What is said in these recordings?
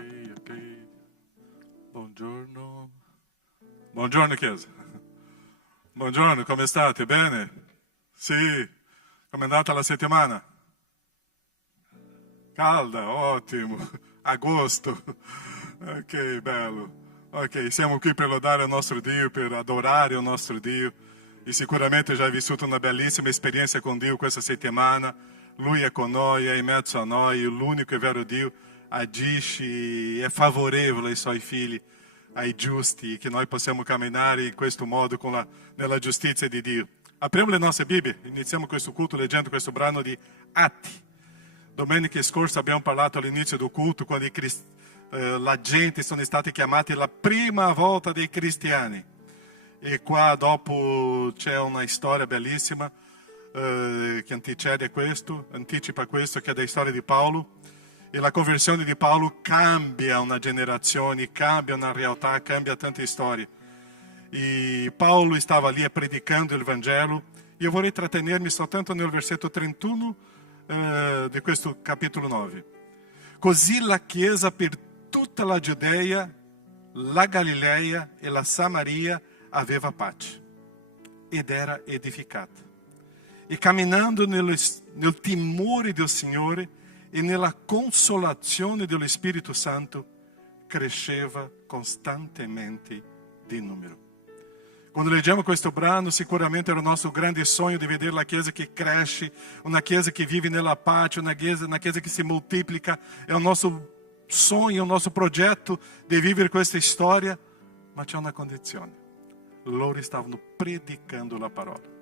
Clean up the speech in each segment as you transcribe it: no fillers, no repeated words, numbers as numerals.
ok. Buongiorno. Buongiorno Chiesa. Buongiorno, come state? Bene? Sì. Com'è andata la settimana? Calda, ottimo. Agosto. Ok, bello. Ok, siamo qui per lodare il nostro Dio, per adorare il nostro Dio. E sicuramente já hai vissuto una bellissima esperienza con Dio questa settimana. Lui è con noi, è in mezzo a noi, l'unico e vero Dio agisce, è favorevole ai suoi figli, ai giusti, che noi possiamo camminare in questo modo nella giustizia di Dio. Apriamo le nostre Bibbie, iniziamo questo culto leggendo questo brano di Atti. Domenica scorsa abbiamo parlato all'inizio del culto quando la gente sono stati chiamati la prima volta dei cristiani. E qua dopo c'è una storia bellissima che anticipa questo, che è la storia di Paolo. E la conversione di Paolo cambia una generazione, cambia una realtà, cambia tante storie. E Paolo stava lì predicando il Vangelo. Io vorrei trattenermi soltanto nel versetto 31 di questo capitolo 9. Così la Chiesa per tutta la Giudea, la Galileia e la Samaria aveva pace ed era edificata. E camminando nel timore del Signore e nella consolazione dello Spirito Santo, cresceva costantemente di numero. Quando leggiamo questo brano, sicuramente era il nostro grande sogno di vedere la Chiesa che cresce, una Chiesa che vive nella pace, una Chiesa che si moltiplica. È il nostro sogno, il nostro progetto di vivere questa storia, ma c'è una condizione. Loro stavano predicando la parola.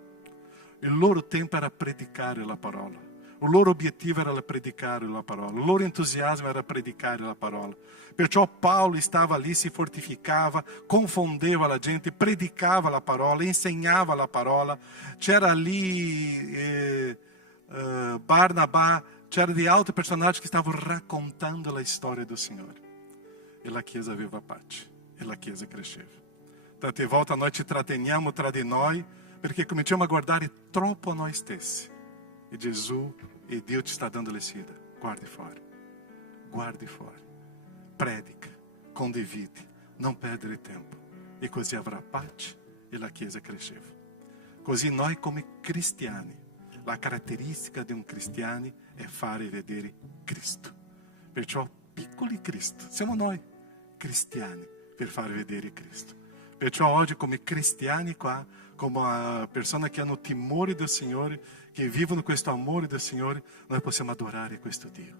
Il loro tempo era predicare la parola. Il loro obiettivo era predicare la parola. Il loro entusiasmo era predicare la parola. Perciò Paolo stava lì, si fortificava, confondeva la gente, predicava la parola, insegnava la parola. C'era lì Barnabà, c'era di altri personaggi che stavano raccontando la storia del Signore. E la Chiesa aveva pace, e la Chiesa cresceva. Tante volte noi ci tratteniamo tra di noi perché cominciamo a guardare troppo a noi stessi. E Gesù e Dio ci sta dando le sfide. Guardi fuori, predica, condivide, non perdere tempo. E così avrà pace e la Chiesa cresceva. Così noi come cristiani, la caratteristica di un cristiano è fare vedere Cristo. Perciò piccoli Cristo, siamo noi cristiani per fare vedere Cristo. Perciò oggi come cristiani qua, come persone che hanno timore del Signore, che vivono questo amore del Signore, noi possiamo adorare questo Dio.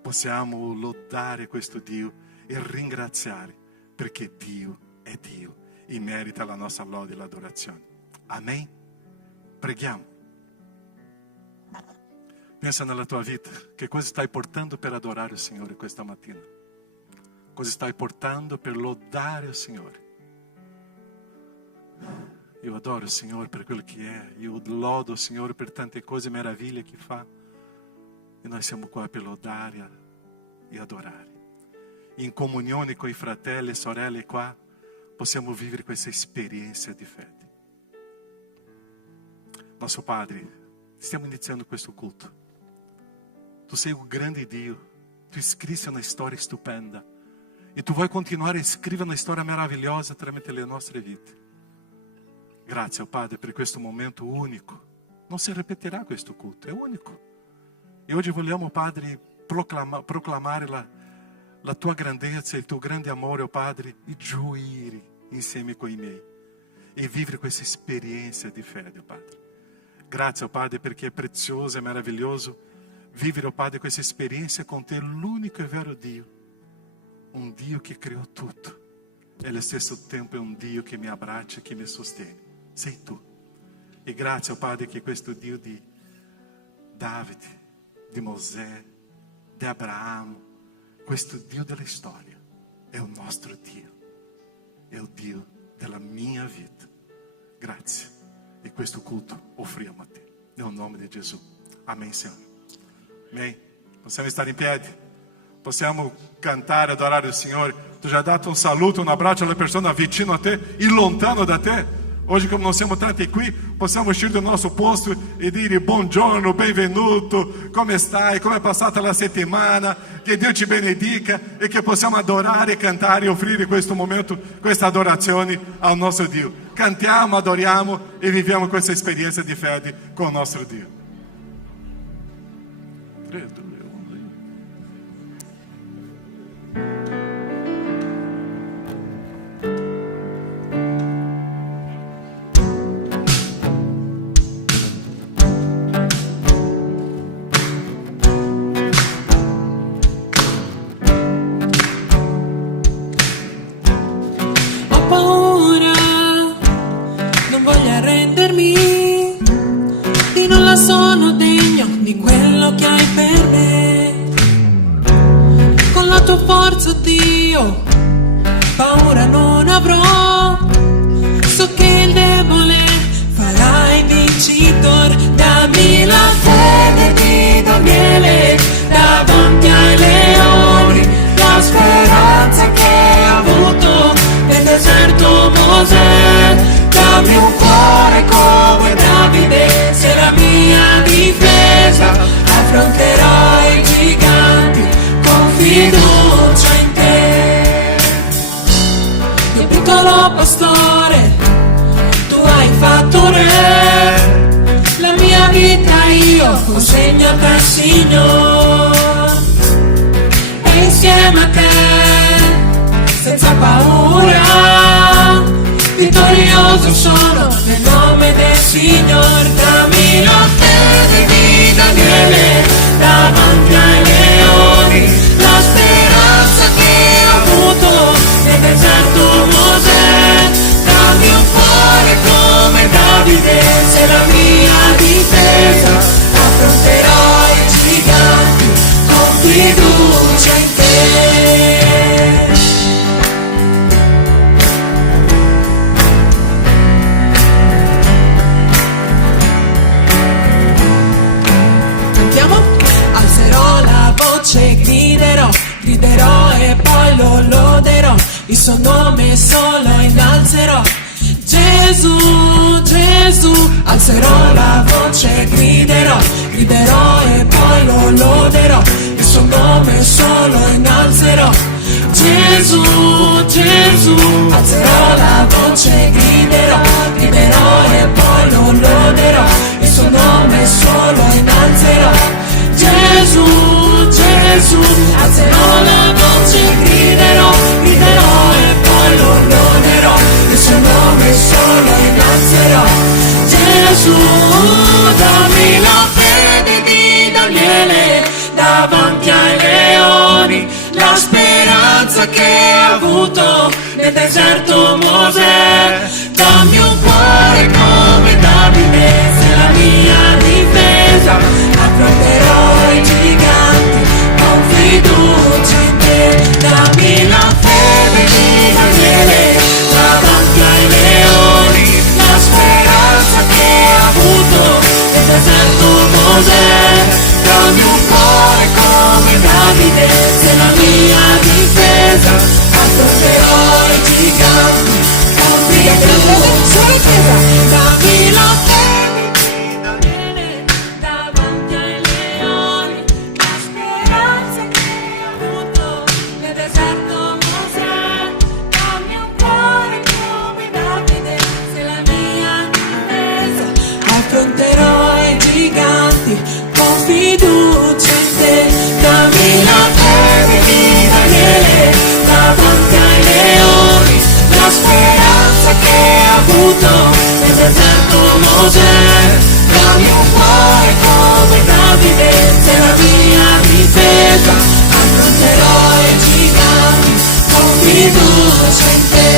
Possiamo lodare questo Dio e ringraziare, perché Dio è Dio e merita la nostra lode e l'adorazione. Amen? Preghiamo. Pensa nella tua vita, che cosa stai portando per adorare il Signore questa mattina? Cosa stai portando per lodare il Signore? Io adoro il Signore per quello che è, io lodo il Signore per tante cose meraviglie che fa. E noi siamo qua per lodare e adorare. In comunione con i fratelli e sorelle qua, possiamo vivere questa esperienza di fede. Nosso Padre, stiamo iniziando questo culto. Tu sei un grande Dio, tu scrivi una storia stupenda e tu vuoi continuare a scrivere una storia meravigliosa tramite le nostre vite. Grazie, Padre, per questo momento unico. Non si ripeterà questo culto, è unico. E oggi vogliamo, Padre, proclamare la tua grandezza, il tuo grande amore, Padre, e gioire insieme con i miei. E vivere questa esperienza di fede, Padre. Grazie, Padre, perché è prezioso e meraviglioso vivere, Padre, questa esperienza con te, l'unico e vero Dio. Un Dio che creò tutto. E allo stesso tempo è un Dio che mi abbraccia e che mi sostiene. Sei tu. E grazie, Padre, che questo Dio di Davide, di Mosè, di Abramo, questo Dio della storia è il nostro Dio, è il Dio della mia vita. Grazie. E questo culto offriamo a te, nel nome di Gesù. Amen, Signore. Amen. Possiamo stare in piedi, possiamo cantare, adorare il Signore. Tu já dato un saluto, un abbraccio alla persona vicino a te e lontano da te. Hoje, como nós siamo tanti qui, possiamo uscire dal nostro posto e dire buongiorno, benvenuto, come stai, come è passata la settimana, che Dio ci benedica e che possiamo adorare, cantare e offrire questo momento, questa adorazione al nostro Dio. Cantiamo, adoriamo e viviamo questa esperienza di fede con il nostro Dio. 3, 2, forza Dio, paura non avrò, so che il debole farai vincitor, dammi la fede di Daniele, davanti ai leoni, la speranza che ha avuto nel deserto Mosè, dammi un cuore come Davide, sei la mia difesa, affronterò i giganti con fiducia in te. Dio piccolo pastore, tu hai fatto re, la mia vita io consegnata al Signore, e insieme a te, senza paura, vittorioso sono nel nome del Signore. Dammi la fede di Daniele, davanti ai leoni, la speranza che ha avuto nel deserto Mosè, dammi un cuore come Davide, sei la mia difesa, affronterò i giganti con fiducia in te. Alzerò la voce, griderò e poi lo loderò, il suo nome solo innalzerò. Gesù, Gesù, alzerò la voce, griderò e poi lo loderò, il suo nome solo innalzerò. Gesù, Gesù, alzerò la voce, griderò e poi lo loderò, il suo nome solo innalzerò. Gesù, Gesù, alzerò la voce, griderò e poi lo loderò, il suo nome solo innalzerò. Gesù, dammi la fede di Daniele, davanti ai leoni, la speranza che ha avuto nel deserto Mosè, dammi un cuore come Davide, sei la mia difesa, affronterò i giganti con fiducia in te. Dammi la fede di Daniele, davanti ai leoni, la speranza che ha avuto nel deserto Mosè, dammi un cuore come Davide, sei la mia difesa, affronterò i giganti con fiducia in te. Dammi la fede di Daniele, davanti ai leoni, la speranza che ha avuto nel deserto Mosè, dammi un cuore come Davide, sei la mia difesa, affronterò i giganti con fiducia in te. Dammi la fede di Daniele, davanti ai leoni, la speranza che ha avuto nel deserto Mosè, dammi un cuore come Davide, sei la mia difesa, affronterò i giganti con fiducia in te,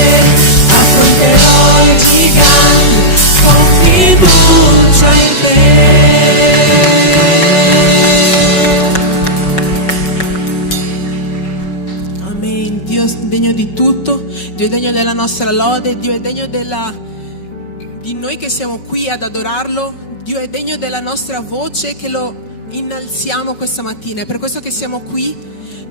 affronterò i giganti con fiducia in te. Amen. Dio è degno di tutto, Dio è degno della nostra lode, Dio è degno di noi che siamo qui ad adorarlo, Dio è degno della nostra voce che lo innalziamo questa mattina. È per questo che siamo qui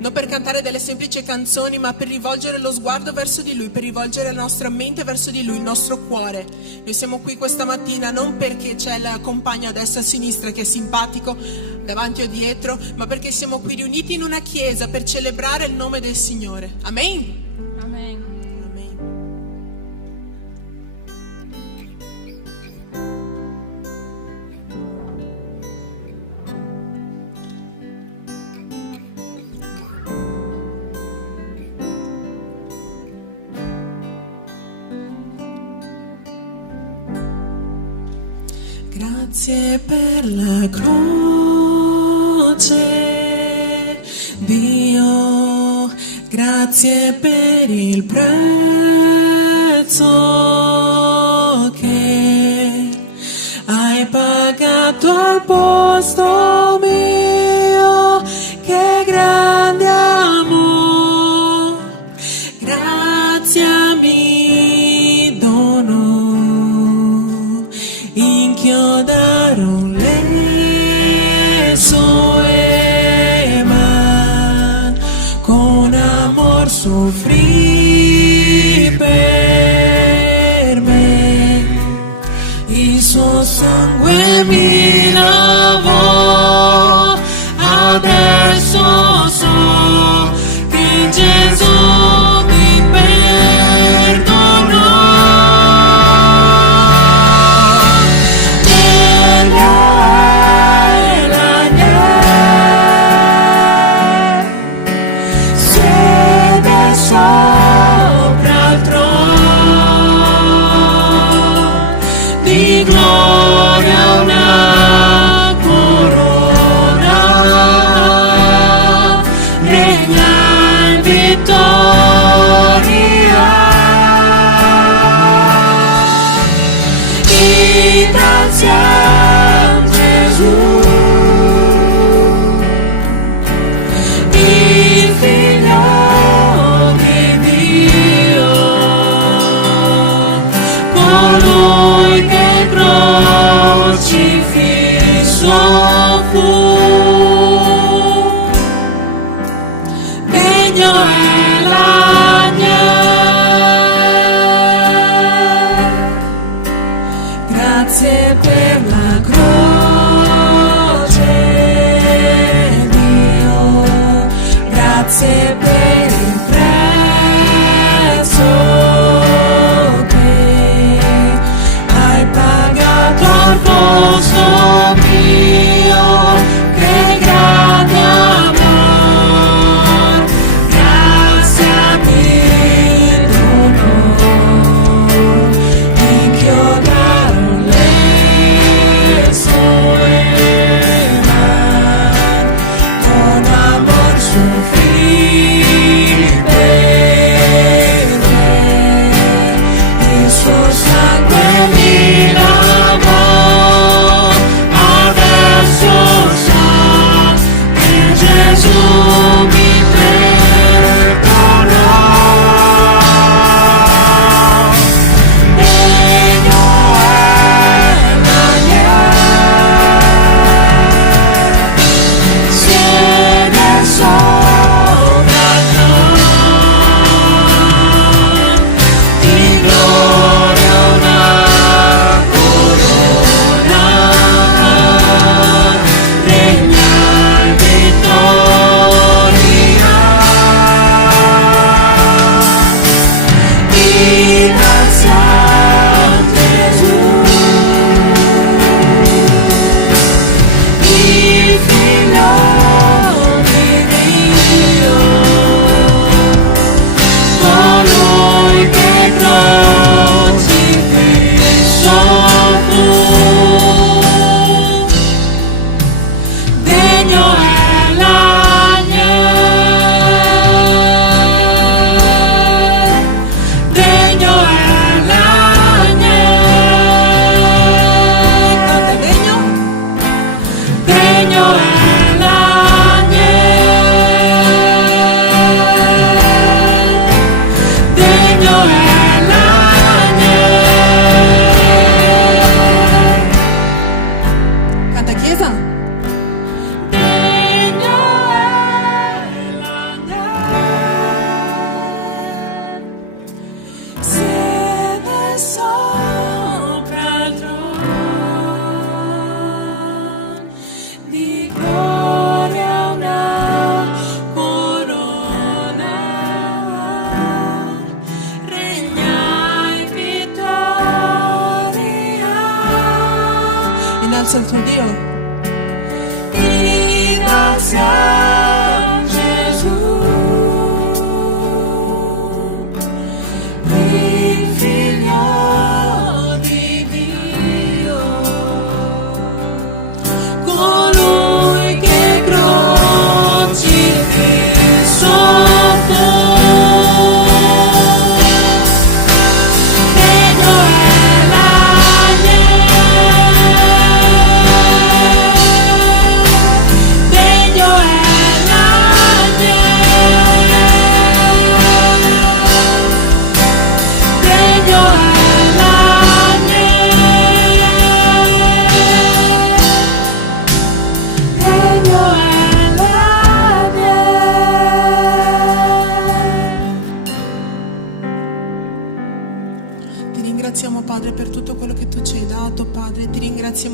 non per cantare delle semplici canzoni, ma per rivolgere lo sguardo verso di Lui, per rivolgere la nostra mente verso di Lui, il nostro cuore. Noi siamo qui questa mattina non perché c'è il compagno a destra e a sinistra che è simpatico, davanti o dietro, ma perché siamo qui riuniti in una chiesa per celebrare il nome del Signore. Amen. Amen. Amen. Grazie per la croce, Dio, grazie per il prezzo che hai pagato al posto mio, che grande amore, grazia mi dono, inchiodaron le sue mani, con amor soffrì per me, il suo sangue mi lavò, adesso so che Gesù mi perdonò. Sopra il trono di gloria, una corona, regna in vittoria. Ringraziamo Gesù, il Figlio di Dio, colui che crocifisso fu, degno è l'agnello. Grazie per la croce, Dio, grazie per il prezzo che hai pagato al posto mio, che grande amor, grazia mi dono, inchiodaron le sue mani, con amor soffrì ringrazia il tuo Dio. Ringrazia Gesù, il Figlio di Dio, colui che crocifisso fu.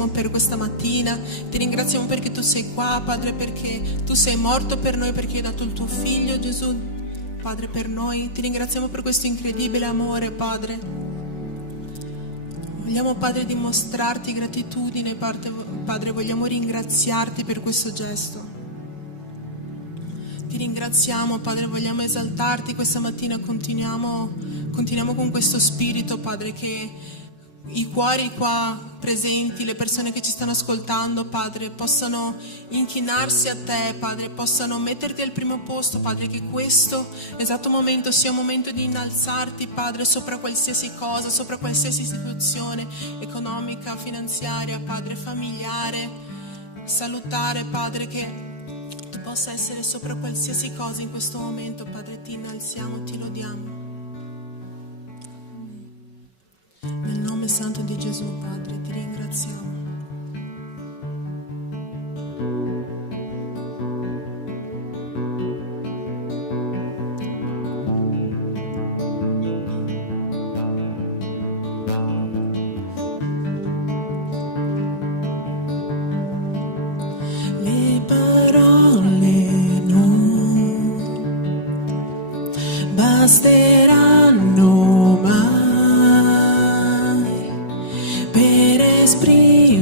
Per questa mattina, ti ringraziamo perché tu sei qua, Padre, perché tu sei morto per noi, perché hai dato il tuo figlio Gesù, Padre, per noi. Ti ringraziamo per questo incredibile amore, Padre. Vogliamo, Padre, dimostrarti gratitudine, Padre, vogliamo ringraziarti per questo gesto. Ti ringraziamo, Padre, vogliamo esaltarti questa mattina, continuiamo con questo spirito, Padre, che i cuori qua presenti, le persone che ci stanno ascoltando, Padre, possano inchinarsi a te, Padre, possano metterti al primo posto, Padre, che questo esatto momento sia un momento di innalzarti, Padre, sopra qualsiasi cosa, sopra qualsiasi situazione economica, finanziaria, Padre, familiare, salutare, Padre, che tu possa essere sopra qualsiasi cosa in questo momento, Padre, ti innalziamo, ti lodiamo. Nel nome santo di Gesù, Padre, ti ringraziamo. Le parole non basteranno mai per esprimere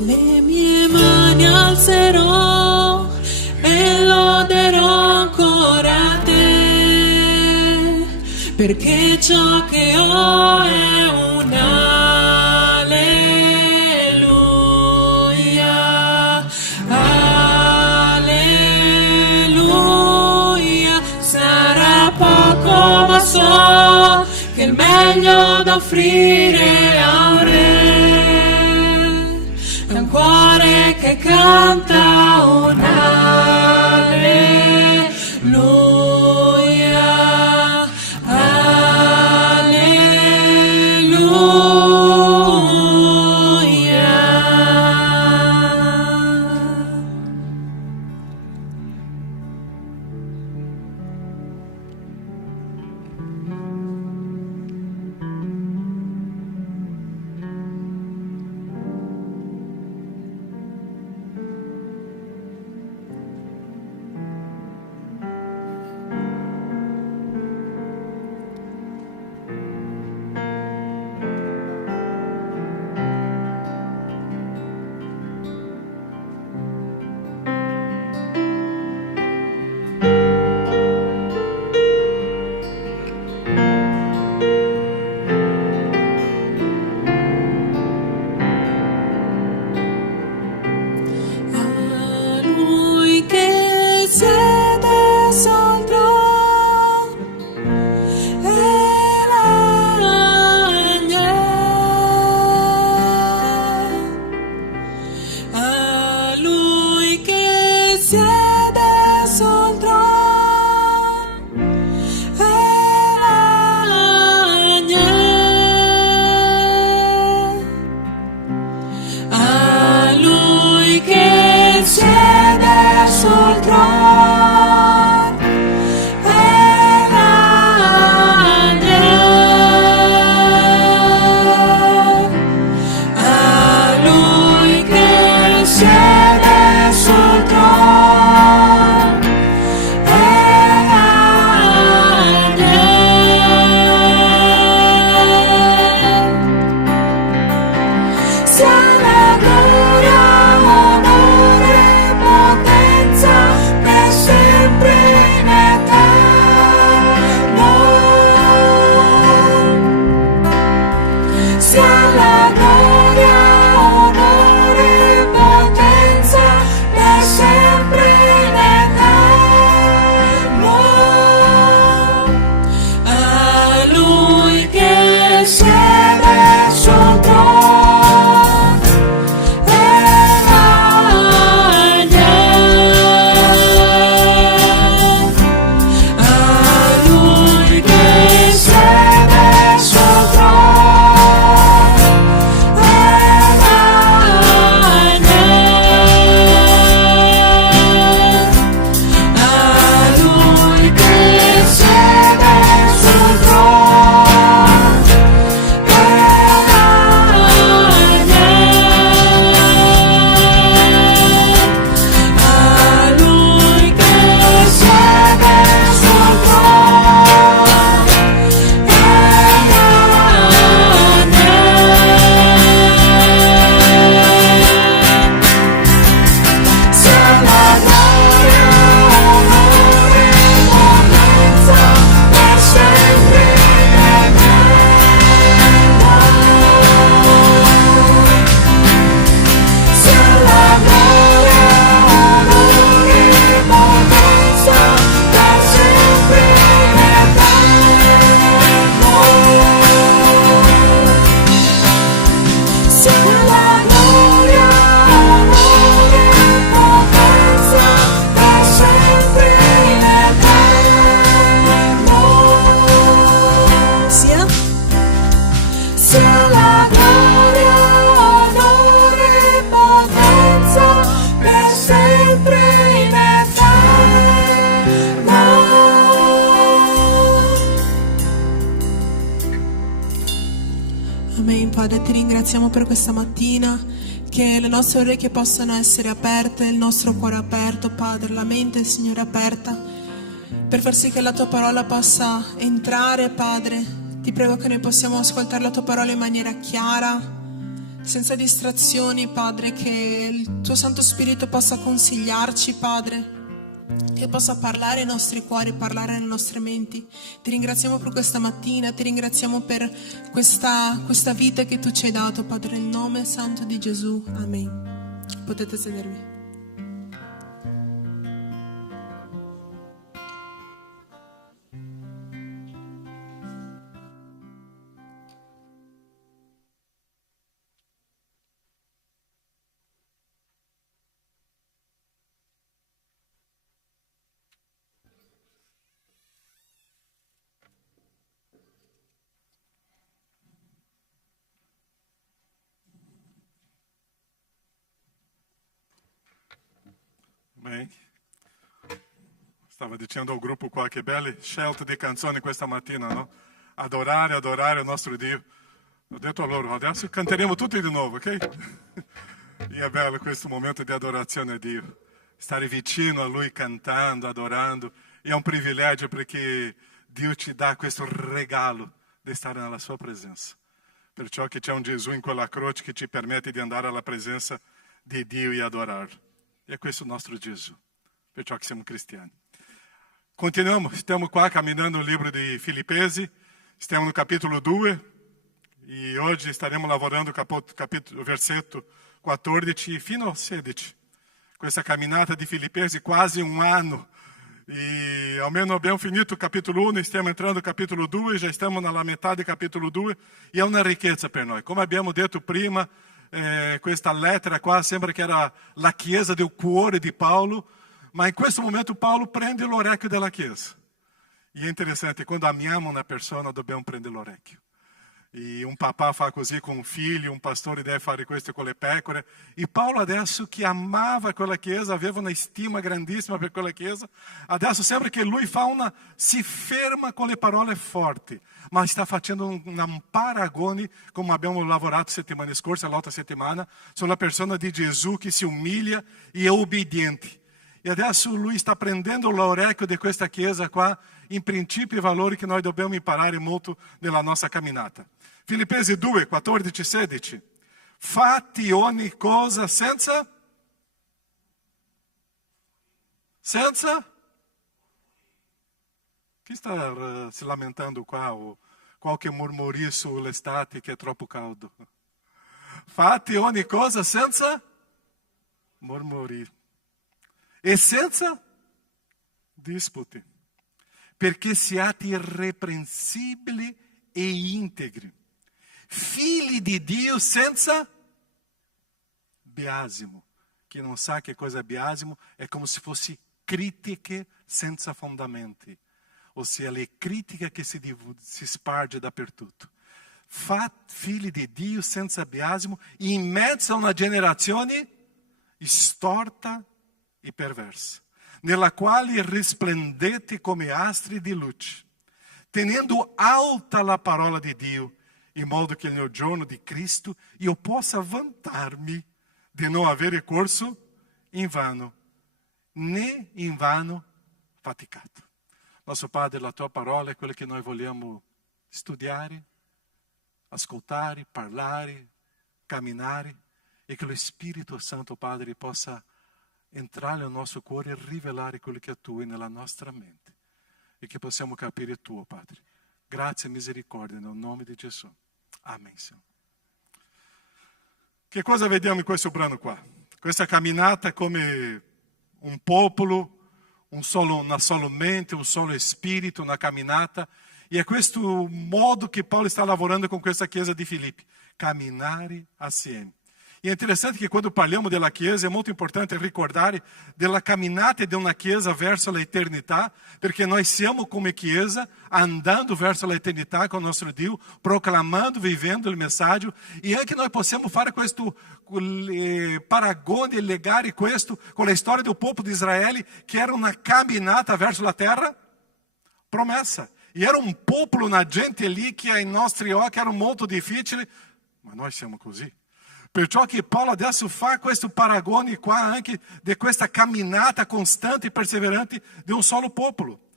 Le mie mani alzerò e loderò ancora te, perché ciò che ho è un alleluia, alleluia. Sarà poco ma so che il meglio da offrire a un re è un cuore che canta un alleluia, alleluia. A lui che siede sul trono e a lui che siede sul trono e a lui che siede sul trono e a lui che siede sul trono sia la gloria, onore e potenza per sempre in eterno. Sia la gloria, onore e potenza per sempre in eterno. A lui che siede sul trono e a lui che siede sul trono e a lui che siede sul trono a lui che siede sul sia la gloria, onore e potenza per sempre in eterno. Sia la gloria, onore e potenza per sempre in eterno. Sia la gloria, onore e potenza per sempre in eterno. Sia la gloria, onore e potenza per sempre in eterno. Amen. Padre, ti ringraziamo per questa mattina, che le nostre orecchie possano essere aperte, il nostro cuore aperto, Padre, la mente, Signore, aperta, per far sì che la tua parola possa entrare, Padre. Ti prego che noi possiamo ascoltare la tua parola in maniera chiara, senza distrazioni, Padre, che il tuo Santo Spirito possa consigliarci, Padre, che possa parlare ai nostri cuori, parlare alle nostre menti. Ti ringraziamo per questa mattina, ti ringraziamo per questa vita che tu ci hai dato, Padre, nel nome santo di Gesù. Amen. Potete sedervi. Bem, stava dicendo ao grupo qua che belle scelte di canzoni questa mattina, no? Adorare il nostro Dio. Ho detto a loro, adesso canteremo tutti di nuovo, ok? E è bello questo momento di adorazione a Dio. Stare vicino a Lui cantando, adorando. E è un privilegio perché Dio ci dà questo regalo di stare nella sua presenza. Perciò che c'è un Gesù in quella croce che ci permette di andare alla presenza di Dio e adorarlo. E questo è il nostro Gesù, perciò che siamo cristiani. Continuiamo, stiamo qua camminando no livro di Filippesi, stiamo no capítulo 2 e oggi staremo lavorando capítulo, versetto 14 fino ao 16. Questa camminata di Filippesi quasi un anno e almeno abbiamo finito il capítulo 1 e stiamo entrando no capítulo 2, já estamos nella metà del capítulo 2 e è una ricchezza per noi. Come abbiamo detto prima, questa lettera qua sembra che era la chiesa del cuore di Paolo, ma in questo momento Paolo prende l'orecchio della chiesa. E è interessante, quando amiamo una persona dobbiamo prendere l'orecchio. E un papà fa così con un figlio, un pastore deve fare questo con le pecore. E Paolo adesso che amava quella chiesa, aveva una stima grandissima per quella chiesa, adesso sembra che lui si ferma con le parole forti, ma sta facendo un paragone, come abbiamo lavorato settimana scorsa, l'altra settimana, sulla persona di Gesù che si umilia e è obbediente. E adesso lui sta prendendo l'orecchio di questa chiesa qua, in principi e valori che noi dobbiamo imparare molto nella nostra camminata. Filippesi 2, 14 e 16. Fate ogni cosa senza? Chi sta si lamentando qua? O qualche murmurio sull'estate che è troppo caldo? Fate ogni cosa senza murmurio e senza dispute, perché siate irrepreensibili e integri, figli di Dio senza biasimo. Chi non sa che cosa è biasimo è come se fosse critiche senza fondamenti, ossia le critiche che si sparge dappertutto. Figli di Dio senza biasimo, in mezzo a una generazione storta e perversa, nella quale risplendete come astri di luce, tenendo alta la parola di Dio, in modo che nel giorno di Cristo io possa vantarmi di non avere corso in vano, né in vano faticato. Nostro Padre, la tua parola è quella che noi vogliamo studiare, ascoltare, parlare, camminare, e che lo Spirito Santo, Padre, possa entrare nel nostro cuore e rivelare quello che tu hai nella nostra mente, e che possiamo capire tuo, Padre. Grazie e misericordia nel nome di Gesù. Amen, Signore. Che cosa vediamo in questo brano qua? Questa camminata come un popolo, una sola mente, un solo spirito, una camminata. E è questo modo che Paolo sta lavorando con questa chiesa di Filippi. Camminare assieme. E è interessante che quando parliamo della Chiesa è molto importante ricordare della camminata di una Chiesa verso l'eternità, perché noi siamo come Chiesa andando verso l'eternità con il nostro Dio, proclamando, vivendo il messaggio, e anche noi possiamo fare questo paragone e legare questo con la storia del popolo di Israele, che era una camminata verso la terra promessa. E era un popolo, una gente lì che ai nostri occhi era molto difficile, ma noi siamo così. Perciò che Paolo adesso fa questo paragone qua anche di questa camminata costante e perseverante di un solo popolo.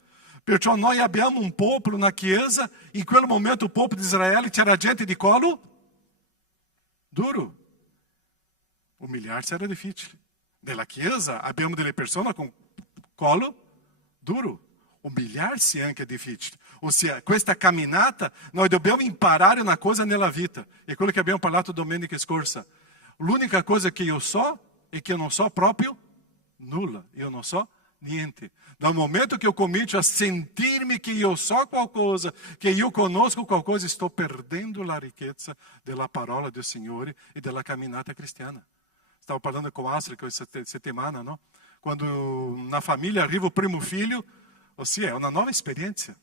Perciò noi abbiamo un popolo na Chiesa, in quel momento o popolo di Israele c'era gente di colo duro. Umiliarsi era difficile. Nella Chiesa abbiamo delle persone con collo duro. Umiliarsi è anche difficile. Ossia, questa camminata, noi dobbiamo imparare una cosa nella vita. È quello che abbiamo parlato domenica scorsa. L'unica cosa che io so è che io non so proprio nulla. Io non so niente. Dal momento che eu comincio a sentirmi che io so qualcosa, che io conosco qualcosa, sto perdendo la ricchezza della parola del Signore e della camminata cristiana. Stavo parlando com o Astrid questa settimana, no? Quando na família arriva o primo filho, ossia, è una nuova esperienza.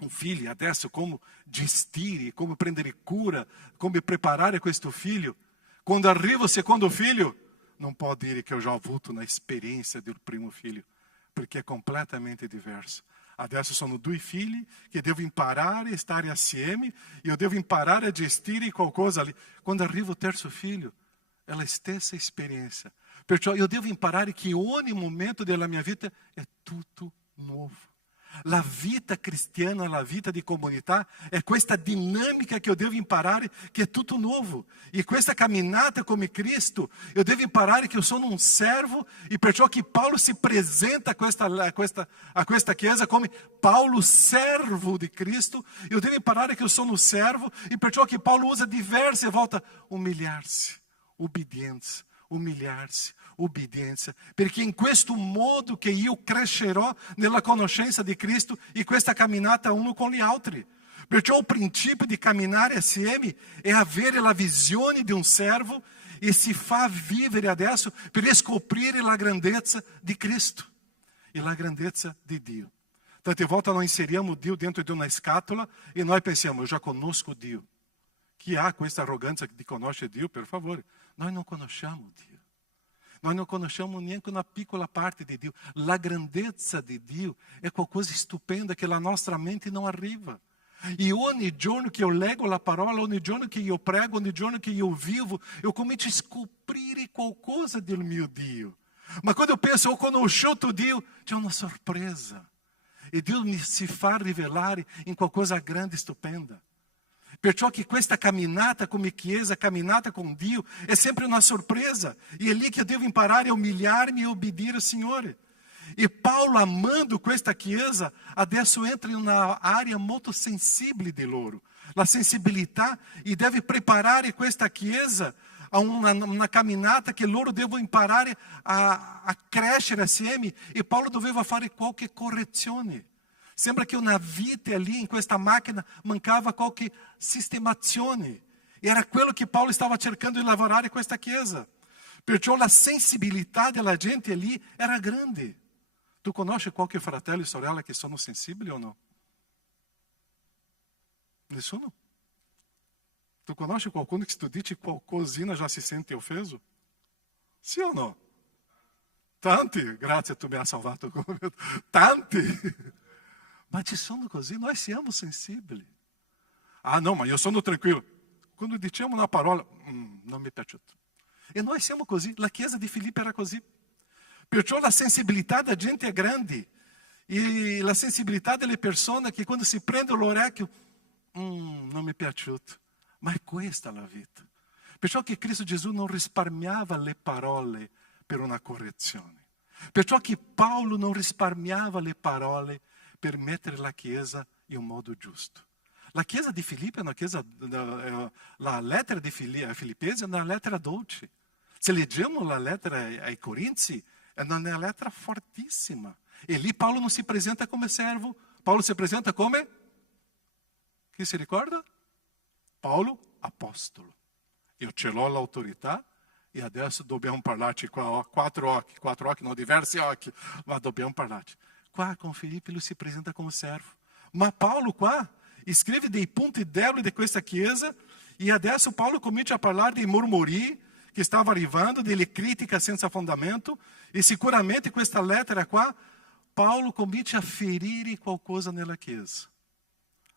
Un figlio, adesso come gestire, come prendere cura, come preparare questo figlio. Quando arriva o secondo figlio, non può dire che ho già avuto una esperienza del primo figlio, perché è completamente diverso. Adesso sono due figli che devo imparare a stare assieme, io devo imparare a gestire qualcosa ali. Quando arriva o terzo figlio, è la stessa esperienza. Perciò io devo imparare che ogni momento della mia vita è tutto nuovo. La vita cristiana, la vita di comunità, è questa dinamica che eu devo imparare, che è tutto nuovo. E questa camminata come Cristo, eu devo imparare che io sono un servo, e perciò che Paulo si presenta a questa chiesa come Paulo servo di Cristo, eu devo imparare che io sono un servo, e perciò che Paulo usa diverse volte umiliar-se, obbedienza, umiliar-se, obbedienza, perché in questo modo che io crescerò nella conoscenza di Cristo e questa camminata uno con gli altri. Perciò il principio di camminare assieme è avere la visione di un servo e si fa vivere adesso per scoprire la grandezza di Cristo e la grandezza di Dio. Tante volte noi inseriamo Dio dentro di una scatola e noi pensiamo, eu já conosco Dio. Chi ha questa arroganza di conoscere Dio, per favore? Noi non conosciamo Dio. Noi non conosciamo neanche una piccola parte di Dio. La grandezza di Dio è qualcosa stupenda che la nostra mente non arriva. E ogni giorno che io leggo la parola, ogni giorno che io prego, ogni giorno che io vivo, eu comincio a scoprire qualcosa del mio Dio. Ma quando eu penso, ho conosciuto Dio, c'è una sorpresa. E Dio mi si fa rivelare in qualcosa grande e stupenda. Perciò che questa camminata come chiesa, camminata com Dio, è sempre una sorpresa. E è lì che eu devo imparare a umiliar-me e obbedire al Signore. E Paulo, amando questa chiesa, adesso entra in una area molto sensibile di loro. La sensibilità, e deve preparare questa chiesa a una camminata che loro devono imparare a crescere assieme. E Paulo doveva fare qualche correzione. Sembra che una vite ali in questa macchina mancava qualche sistemazione. Era quello che Paulo stava cercando di lavorare in questa chiesa. Perciò la sensibilità della gente ali era grande. Tu conosci qualche fratello e sorella che sono sensibili o no? Nessuno? Tu conosci qualcuno che se tu dici qualcosina já si sente offeso? Sì o no? Tanti, grazie, tu mi hai salvato. Tanti. Ma ci sono così, noi siamo sensibili. Ah, não, ma io sono tranquillo. Quando diciamo una parola, non mi è piaciuto. E noi siamo così, la chiesa di Filippi era così. Perciò la sensibilità da gente è grande. E la sensibilità delle persone che quando si prende l'orecchio, non mi è piaciuto. Ma è questa la vita. Perciò che Cristo Gesù non risparmiava le parole per una correzione. Perciò che Paulo non risparmiava le parole per mettere la Chiesa in un modo giusto. La Chiesa di Filippi è una Chiesa, la lettera di Filippesi è una lettera dolce. Se leggiamo la lettera ai Corinzi, è una lettera fortissima. E lì Paulo non si presenta come servo, Paulo si presenta come? Chi si ricorda? Paulo, apostolo. Io ce l'ho l'autorità e adesso dobbiamo parlarci qua, quattro occhi, non diversi occhi, ma dobbiamo parlarci. Qua con Filippi lui si presenta come servo. Ma Paulo qua scrive dei punti deboli di questa chiesa e adesso Paulo comincia a parlare dei murmuri che stava arrivando, delle critiche senza fondamento e sicuramente questa lettera qua Paulo comincia a ferire qualcosa nella chiesa.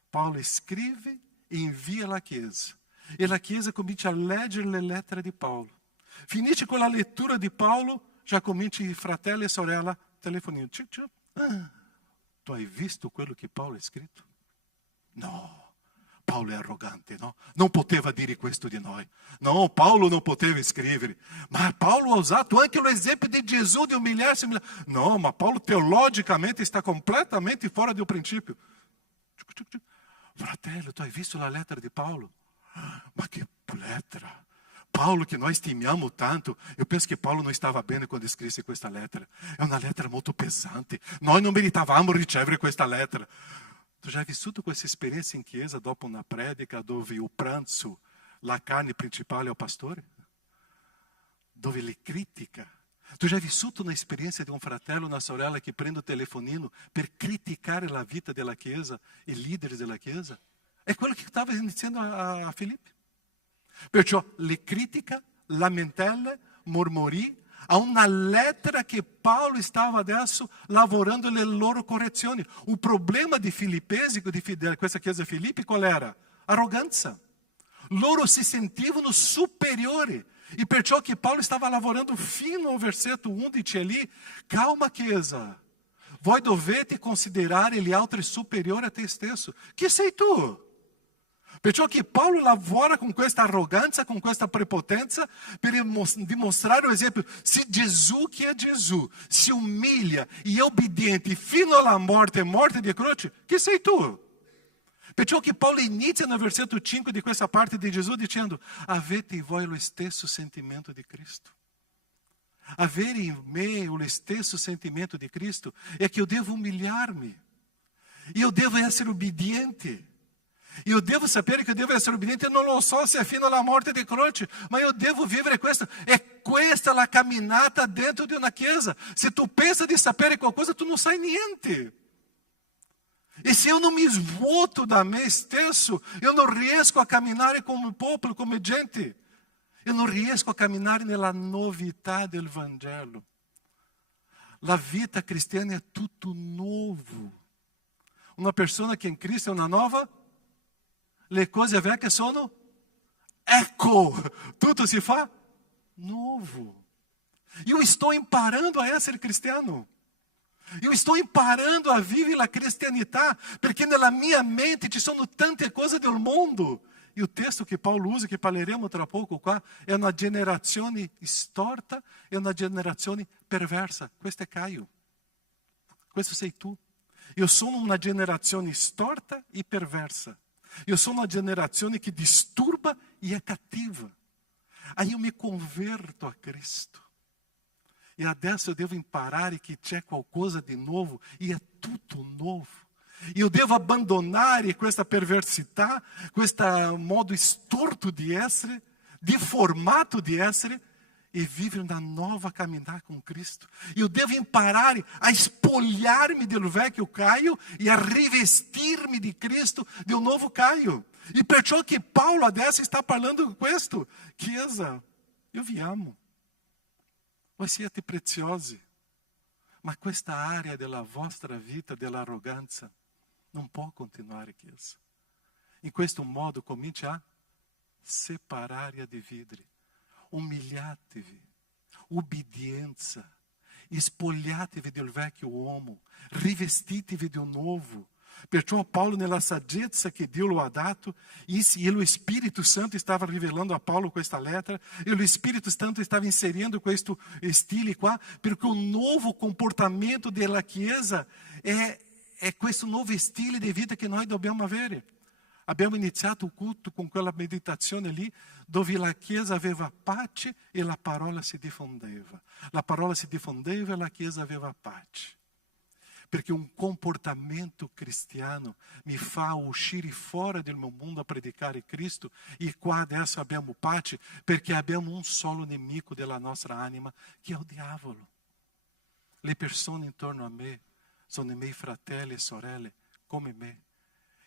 Paulo scrive e invia alla chiesa. E la chiesa comincia a leggere le lettere di Paulo. Finisce con la lettura di Paulo, già comincia i fratelli e sorella telefonando. Tu hai visto quello che Paulo ha scritto? No. Paolo è arrogante, no? Non poteva dire questo di noi. No, Paolo non poteva scrivere. Ma Paolo ha usato anche l'esempio di Gesù di umilhar-se. No, ma Paolo teologicamente sta completamente fuori del principio. Fratello, tu hai visto la lettera di Paolo? Ma che lettera! Paulo, che nós stimiamo tanto, eu penso che Paulo non stava bene quando scrisse questa lettera. È una lettera molto pesante. Noi non meritavamo ricevere questa lettera. Tu já hai vissuto questa esperienza in chiesa dopo una predica dove il pranzo, la carne principale è il pastore? Dove li critica? Tu já hai vissuto un'esperienza di un fratello, una sorella che prende il telefonino per criticare la vita della chiesa, i leader della chiesa? È quello che stava dicendo a Filippi. Perciò le critica, lamentele, mormorì, a una lettera che Paolo stava adesso lavorando le loro correzioni. Il problema di Filippesi, di questa chiesa di Filippi, qual era? Arroganza. Loro si sentivano superiori. E perciò che Paolo stava lavorando fino ao versetto 11 ali, calma chiesa, voi dovete considerare gli altri superiori a te stesso. Chi sei tu? Perciò che Paolo lavora com questa arroganza, com questa prepotenza, per dimostrare o esempio. Se Gesù, que é Gesù, se umilha e é obediente fino alla morte, morte di croce, chi sei tu? Perciò che Paolo inizia no versetto 5 di questa parte di Gesù dicendo: avete in voi lo stesso sentimento di Cristo. Avere in me o stesso sentimento di Cristo é que eu devo humilhar-me. E eu devo essere obbediente. Eu devo sapere che eu devo essere obbediente non só se fino alla morte di croce, ma eu devo vivere questo. È questa la camminata dentro di una chiesa. Se tu pensa di sapere qualcosa, tu non sai niente. E se eu não me esvoto da me stesso, eu não riesco a camminare come popolo, come gente. Eu não riesco a camminare nella novità del Vangelo. La vita cristiana è tutto nuovo. Una persona che in Cristo è una nova, le cose vecchie sono, ecco, tutto si fa novo. Eu estou imparando a essere cristiano. Eu estou imparando a vivere la cristianità, perché nella mia mente ci sono tante cose del mondo. E o texto che Paulo usa, che parleremo tra poco qua, è una generazione storta e una generazione perversa. Questo è Caio. Questo sei tu. Io sono una generazione storta e perversa. Io sono una generazione che disturba e è cattiva. Aí eu me converto a Cristo. E adesso eu devo imparare che c'è qualcosa di nuovo e è tutto nuovo. Io devo abbandonare questa perversità, questo modo storto di essere, deformato di essere, e vivere una nuova camminata con Cristo. Io devo imparare a spogliarmi del vecchio Caio e a rivestirmi di Cristo di un nuovo Caio. E perciò che Paolo adesso sta parlando di questo. Chiesa, io vi amo. Voi siete preziosi. Ma questa area della vostra vita, dell'arroganza, non può continuare, Chiesa. In questo modo cominci a separare e a dividere. Umiliatevi, ubbidienza, spogliatevi del vecchio uomo, rivestitevi di un nuovo. Perciò Paulo, nella saggezza che Dio lo ha dato, e lo Spirito Santo stava rivelando a Paulo questa lettera, e lo Spirito Santo stava inserindo questo stile qua, perché un nuovo comportamento della Chiesa è questo nuovo stile di vita che noi dobbiamo avere. Abbiamo iniziato il culto con quella meditazione lì, dove la Chiesa aveva pace e la parola si diffondeva. La parola si diffondeva e la Chiesa aveva pace. Perché un comportamento cristiano mi fa uscire fuori del mio mondo a predicare Cristo, e qua adesso abbiamo pace, perché abbiamo un solo nemico della nostra anima, che è il diavolo. Le persone intorno a me sono i miei fratelli e sorelle come me,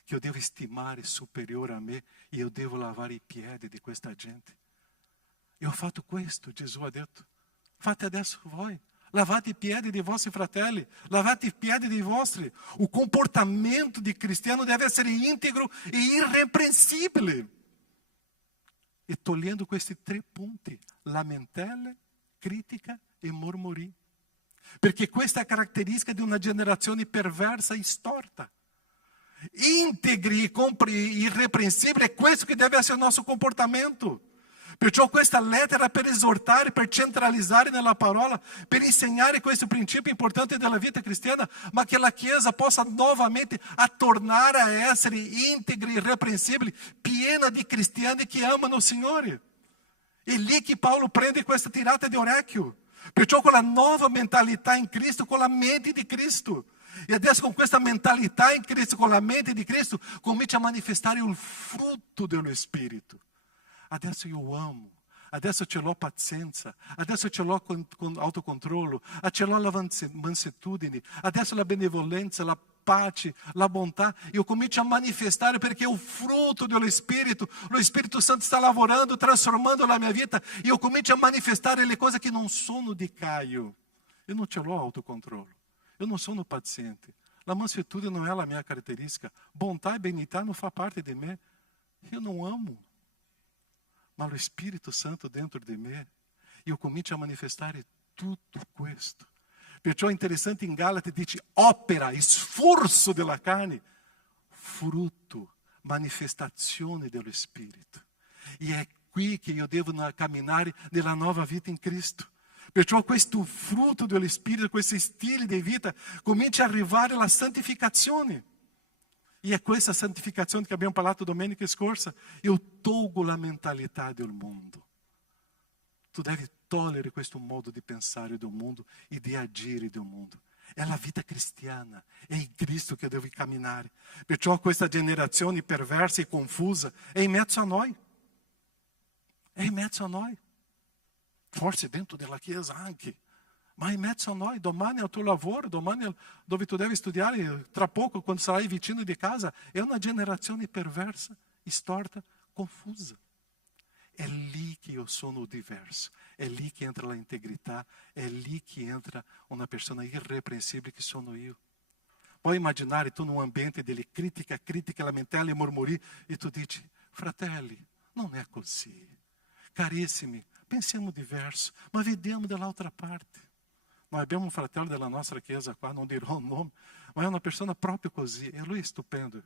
che io devo stimare superiore a me, e io devo lavare i piedi di questa gente. Io ho fatto questo, Gesù ha detto. Fate adesso voi. Lavate i piedi dei vostri fratelli, lavate i piedi dei vostri. O comportamento di cristiano deve essere integro e irrepreensibile. E togliendo questi 3 punti: lamentele, critica e mormorì. Perché questa è caratteristica di una generazione perversa e storta. integri e irrepreensibili, è questo che deve essere il nostro comportamento. Perciò questa lettera per esortare, per centralizzare nella parola, per insegnare questo principio importante della vita cristiana, ma che la Chiesa possa novamente a tornare a essere integri, irrepreensibili, piena di cristiani che amano il Signore. È lì che Paolo prende questa tirata di orecchio. Perciò con la nuova mentalità in Cristo, con la mente di Cristo. E adesso con questa mentalità in Cristo, con la mente di Cristo, comincia a manifestare il frutto dello Spirito. Adesso io amo, adesso ce l'ho pazienza, adesso ce l'ho con autocontrollo, ce l'ho la mansuetudine, adesso la benevolenza, la pace, la bontà. Io comincio a manifestare perché è il frutto dello Spirito. Lo Spirito Santo sta lavorando, trasformando la mia vita. Io comincio a manifestare le cose che non sono di Caio. Io non ce l'ho autocontrollo, io non sono paziente. La mansuetudine non è la mia caratteristica. Bontà e benignità non fa parte di me. Io non amo. Ma lo Spirito Santo dentro di me, io comincio a manifestare tutto questo. Perciò è interessante in Galati dice opera, sforzo della carne, frutto, manifestazione dello Spirito. E è qui che io devo camminare nella nuova vita in Cristo. Perciò questo frutto dello Spirito, questo stile di vita, comincia a arrivare alla santificazione. E è questa santificazione che abbiamo parlato domenica scorsa. Io tolgo la mentalità del mondo. Tu devi togliere questo modo di pensare del mondo e di agire del mondo. È la vita cristiana, è in Cristo che devi camminare. Perciò questa generazione perversa e confusa è in mezzo a noi. È in mezzo a noi. Forse dentro della Chiesa anche. Ma in mezzo a noi, domani al tuo lavoro, domani dove tu devi studiare, tra poco quando sarai vicino di casa, è una generazione perversa, storta, confusa. È lì che io sono diverso, è lì che entra la integrità, è lì che entra una persona irrepreensibile che sono io. Puoi immaginare tu in un ambiente di critica, lamentele e mormori e tu dici, fratelli, non è così. Carissimi, pensiamo diverso, ma vediamo dall'altra parte. Noi abbiamo un fratello della nostra chiesa qua, non dirò il nome, ma è una persona proprio così, e lui è stupendo.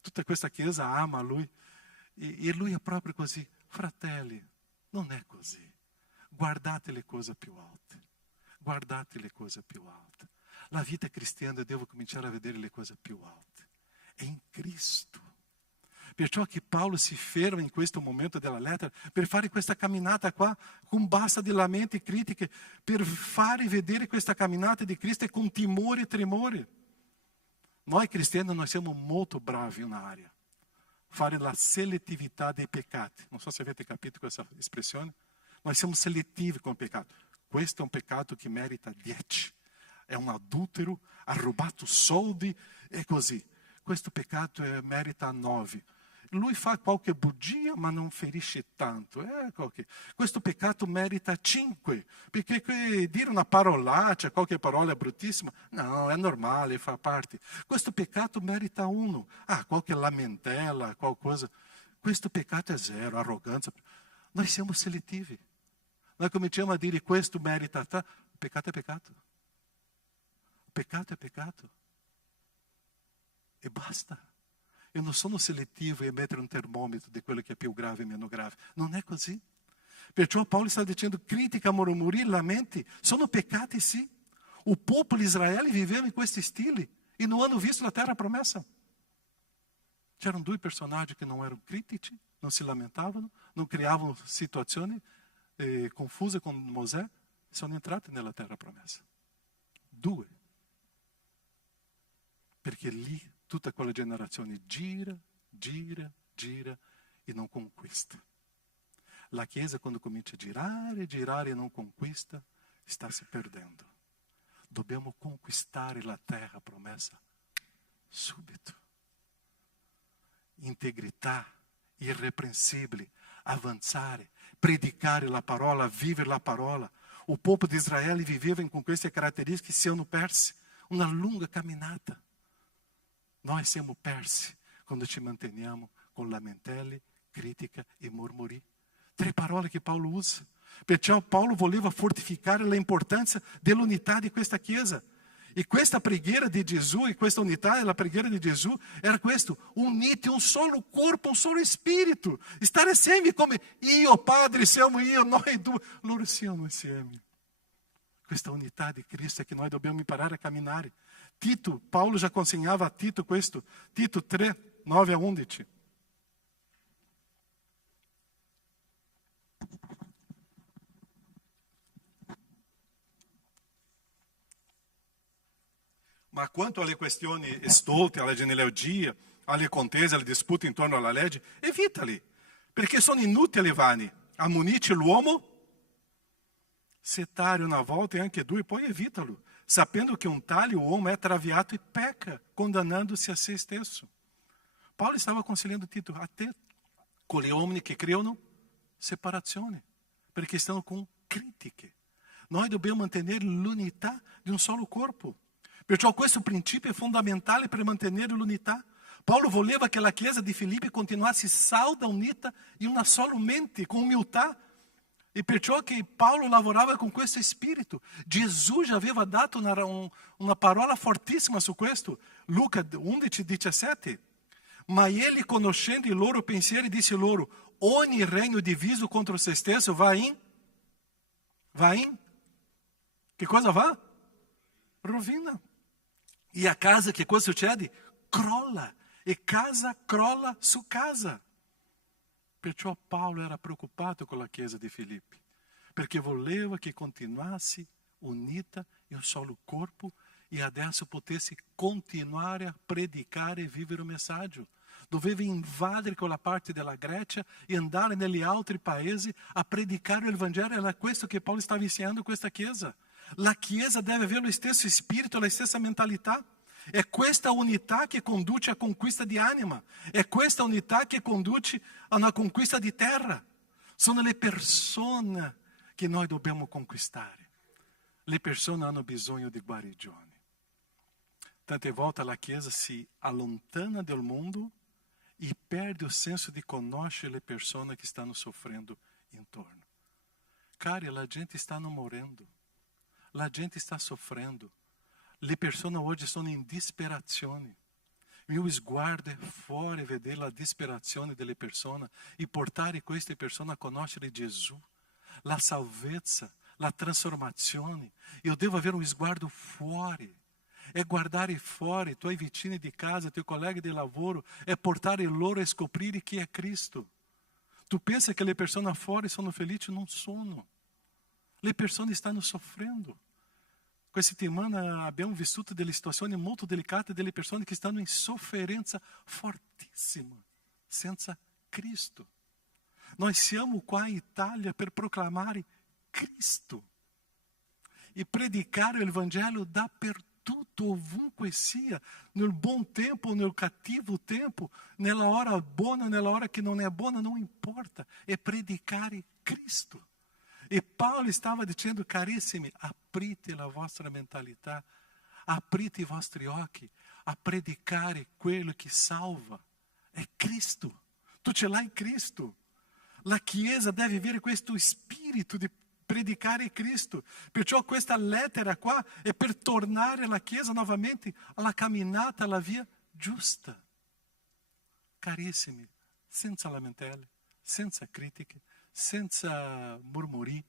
Tutta questa chiesa ama lui, e lui è proprio così. Fratelli, non è così. Guardate le cose più alte. Guardate le cose più alte. La vita cristiana devo cominciare a vedere le cose più alte. È in Cristo. Perciò che Paolo si ferma in questo momento della lettera per fare questa camminata qua con basta di lamenti e critiche, per fare vedere questa camminata di Cristo con timore e tremore. Noi cristiani noi siamo molto bravi in un'area. Fare la selettività dei peccati. Non so se avete capito questa espressione. Noi siamo selettivi con il peccato. Questo è un peccato che merita 10. È un adultero, ha rubato soldi e così. Questo peccato merita 9. Lui fa qualche bugia ma non ferisce tanto. Questo peccato merita 5. Perché dire una parolaccia, qualche parola bruttissima, no, è normale, fa parte. Questo peccato merita 1. Qualche lamentela, qualcosa. Questo peccato è 0, arroganza. Noi siamo selettivi. Noi cominciamo a dire questo merita. Peccato è peccato. Peccato è peccato. E basta. Io non sono selettivo e mettere un termometro di quello che è più grave e meno grave. Non è così. Perciò Paolo sta dicendo critica, mormori, lamenti. Sono peccati sì. Il popolo di Israele viveva in questi stili e non hanno visto la terra promessa. C'erano 2 personaggi che non erano critici, non si lamentavano, non creavano situazioni confuse con Mosè e sono entrati nella terra promessa. 2. Perché lì tutta quella generazione gira e non conquista. La Chiesa quando comincia a girare e non conquista, sta si perdendo. Dobbiamo conquistare la terra promessa subito. Integrità, irrepreensibile, avanzare, predicare la parola, vivere la parola. Il popolo di Israele viveva con queste caratteristiche che si hanno perse. Una lunga camminata. Noi siamo persi quando ci manteniamo con lamentele, critica e mormori. 3 parole che Paolo usa. Perciò Paolo voleva fortificare l'importanza dell'unità di questa Chiesa. E questa preghiera di Gesù, e questa unità della preghiera di Gesù, era questo: unite un solo corpo, un solo spirito, stare assieme come io, Padre, siamo io, noi due, loro siamo insieme. Questa unità di Cristo è che noi dobbiamo imparare a camminare. Tito, Paulo già consegnava a Tito questo, Tito 3, 9 a 11. Ma quanto alle questioni estolte, alla genealogia, alle contese, alle dispute intorno alla legge, evitali, perché sono inutili e vani. Ammonisce l'uomo, setare una volta e anche due, poi evitalo, sapendo che un tale uomo è traviato e peca, condannando-se a se stesso. Paulo stava consigliando Tito, a te, con gli uomini che credono, separazione, perché stanno con critiche. Noi dobbiamo mantenere l'unità di un solo corpo. Perciò questo principio è fondamentale per mantenere l'unità. Paulo voleva che la Chiesa di Filippi continuasse salda, unita in una sola mente, con umiltà. E perciò che Paulo lavorava con questo spirito. Gesù già aveva dato una parola fortissima su questo. Luca 11, 17. Ma ele, conoscendo i loro pensieri, disse loro: ogni regno diviso contro se stesso va in? Che cosa va? Rovina. E a casa, che cosa succede? Crolla. E casa crolla su casa. Perciò Paulo era preoccupato con la Chiesa di Filippi, perché voleva che continuasse unita in un solo corpo e adesso potesse continuare a predicare e vivere o messaggio. Doveva invadere quella parte della Grecia e andare negli altri paesi a predicare il Vangelo. Era questo che Paulo stava insegnando a questa Chiesa. La Chiesa deve avere lo stesso spirito, la stessa mentalità. È questa unità che conduce a conquista di anima. È questa unità che conduce a una conquista di terra. Sono le persone che noi dobbiamo conquistare. Le persone hanno bisogno di guarigione. Tante volte la Chiesa si allontana dal mondo e perde il senso di conoscere le persone che stanno soffrendo intorno. Cari, la gente sta morendo. La gente sta soffrendo. Le persone oggi sono in disperazione. Il mio sguardo è fuori vedere la disperazione delle persone e portare queste persone a conoscere Gesù, la salvezza, la trasformazione. Io devo avere un sguardo fuori. È guardare fuori i tuoi vicini di casa, i tuoi colleghi di lavoro, è portare loro a scoprire chi è Cristo. Tu pensi che le persone fuori sono felici? Non sono. Le persone stanno soffrendo. Questa settimana abbiamo vissuto delle situazioni molto delicate delle persone che stanno in sofferenza fortissima, senza Cristo. Noi siamo qua in Italia per proclamare Cristo e predicare il Vangelo dappertutto, ovunque sia, nel buon tempo o nel cattivo tempo, nella ora buona, nella ora che non è buona, non importa, è predicare Cristo. E Paulo stava dicendo: carissimi, aprite la vostra mentalità, aprite i vostri occhi a predicare quello che salva. È Cristo. Tu ce l'hai in Cristo. La Chiesa deve avere questo spirito di predicare Cristo. Perciò questa lettera qua è per tornare la Chiesa nuovamente alla camminata, alla via giusta. Carissimi, senza lamentele, senza critiche, senza murmuri,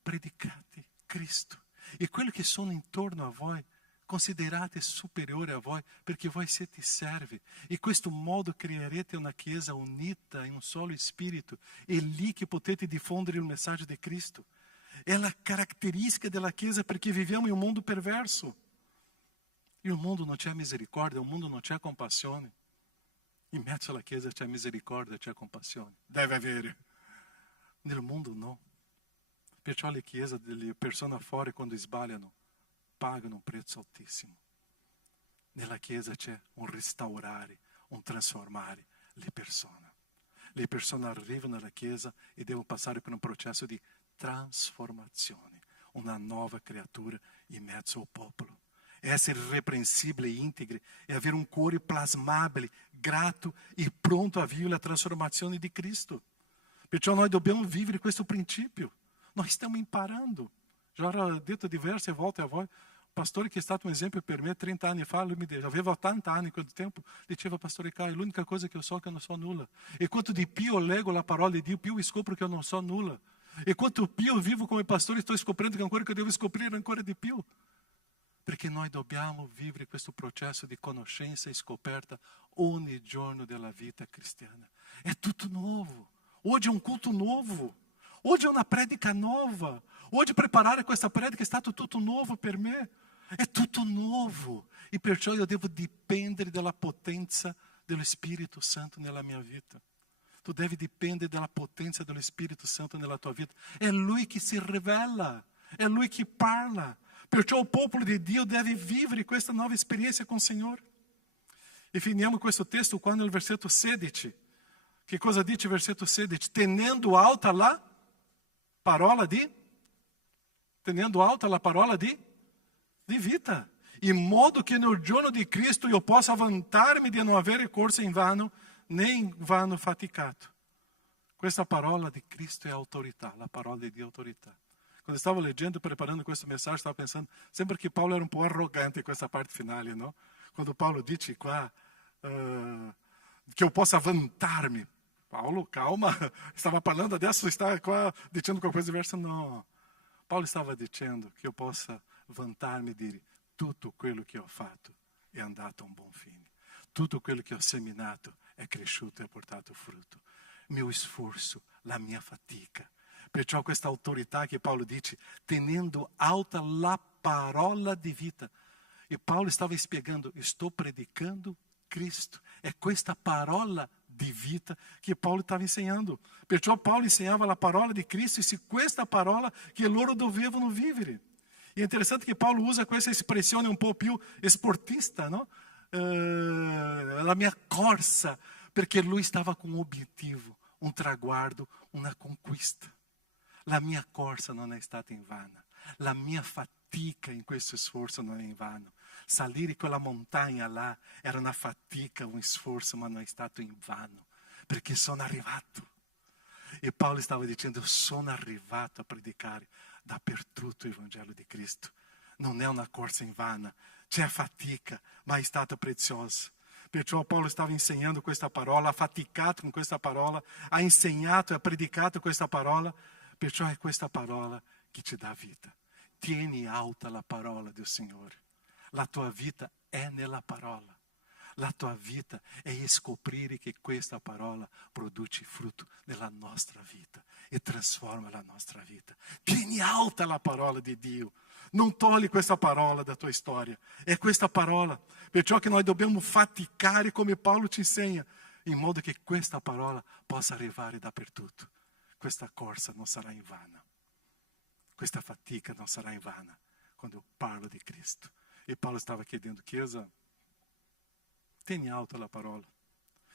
predicate Cristo. E quelli che sono intorno a voi, considerate superiori a voi, perché voi siete servi. E in questo modo creerete una Chiesa unita in un solo spirito. È lì che potete diffondere il messaggio di Cristo. È la caratteristica della Chiesa, perché viviamo in un mondo perverso. Il mondo non c'è misericordia, il mondo non c'è compassione. In mezzo alla Chiesa c'è misericordia, c'è compassione. Deve avere. Nel mondo no. Perciò le chiese delle persone fuori, quando sbagliano, pagano un prezzo altissimo. Nella Chiesa c'è un restaurare, un trasformare le persone. Le persone arrivano alla Chiesa e devono passare per un processo di trasformazione, una nuova creatura in mezzo al popolo. Essere irrepreensibile e integri e avere un cuore plasmabile, grato e pronto a vivere la trasformazione di Cristo. Perciò noi dobbiamo vivere questo principio. Noi stiamo imparando. Já era detto diverse volte a voi, pastore che è stato un esempio per me 30 anni fa, lui mi disse, avevo 80 anni in quel tempo, diceva pastore Caio, l'unica cosa che io so è che non so nulla. E quanto di più io leggo la parola di Dio, più io scopro che io non so nulla. E quanto più io vivo come pastore, sto scoprendo che ancora che devo scoprire ancora di più. Perché noi dobbiamo vivere questo processo di conoscenza e scoperta ogni giorno della vita cristiana. È tutto nuovo. Oggi è un culto nuovo. Oggi è una predica nuova. Oggi preparare questa predica è stato tutto nuovo per me. È tutto nuovo. E perciò io devo dipendere dalla potenza dello Spirito Santo nella mia vita. Tu devi dipendere dalla potenza dello Spirito Santo nella tua vita. È Lui che si rivela. È Lui che parla. Perciò il popolo di Dio deve vivere questa nuova esperienza con il Signore. E finiamo questo testo qua nel versetto 16. Che cosa dice il versetto 16? Tenendo alta la parola di vita. In modo che nel giorno di Cristo io possa vantarmi di non avere corso in vano, né in vano faticato. Questa parola di Cristo è autorità, la parola di Dio è autorità. Quando stavo leggendo e preparando questo messaggio, stavo pensando, sembra che Paolo era un po' arrogante in questa parte finale, no? Quando Paolo dice qua che io possa vantarmi. Paulo, calma, stava parlando adesso, está qua dicendo qualcosa diversa? No. Paulo stava dicendo che io possa vantarmi e dire tutto quello che ho fatto è andato a un buon fine. Tutto quello che ho seminato è cresciuto e ha portato frutto. Il mio sforzo, la mia fatica. Perciò questa autorità che Paolo dice, tenendo alta la parola di vita. E Paolo stava spiegando, sto predicando Cristo. È questa parola di vita che Paolo stava insegnando. Perciò Paolo insegnava la parola di Cristo e questa parola che loro dovevano vivere. E è interessante che Paolo usa questa espressione un po' più sportista, no? La mia corsa, perché lui stava con un obiettivo, un traguardo, una conquista. La mia corsa non è stata invana, la mia fatica in questo sforzo non è invano. Salire quella montagna là era una fatica, un sforzo, ma non è stato invano, perché sono arrivato. E Paolo stava dicendo, sono arrivato a predicare dappertutto il Vangelo di Cristo. Non è una corsa invana, c'è fatica, ma è stata preziosa. Perciò Paolo stava insegnando questa parola, ha faticato con questa parola, ha insegnato e ha predicato questa parola. Perciò è questa parola che ti dà vita. Tieni alta la parola del Signore. La tua vita è nella parola. La tua vita è scoprire che questa parola produce frutto nella nostra vita e trasforma la nostra vita. Tieni alta la parola di Dio. Non togli questa parola da tua storia. È questa parola. Perciò che noi dobbiamo faticare come Paolo ci insegna, in modo che questa parola possa arrivare dappertutto. Questa corsa non sarà invana. Questa fatica non sarà invana quando io parlo di Cristo. E Paolo stava chiedendo, Chiesa, tieni alta la parola,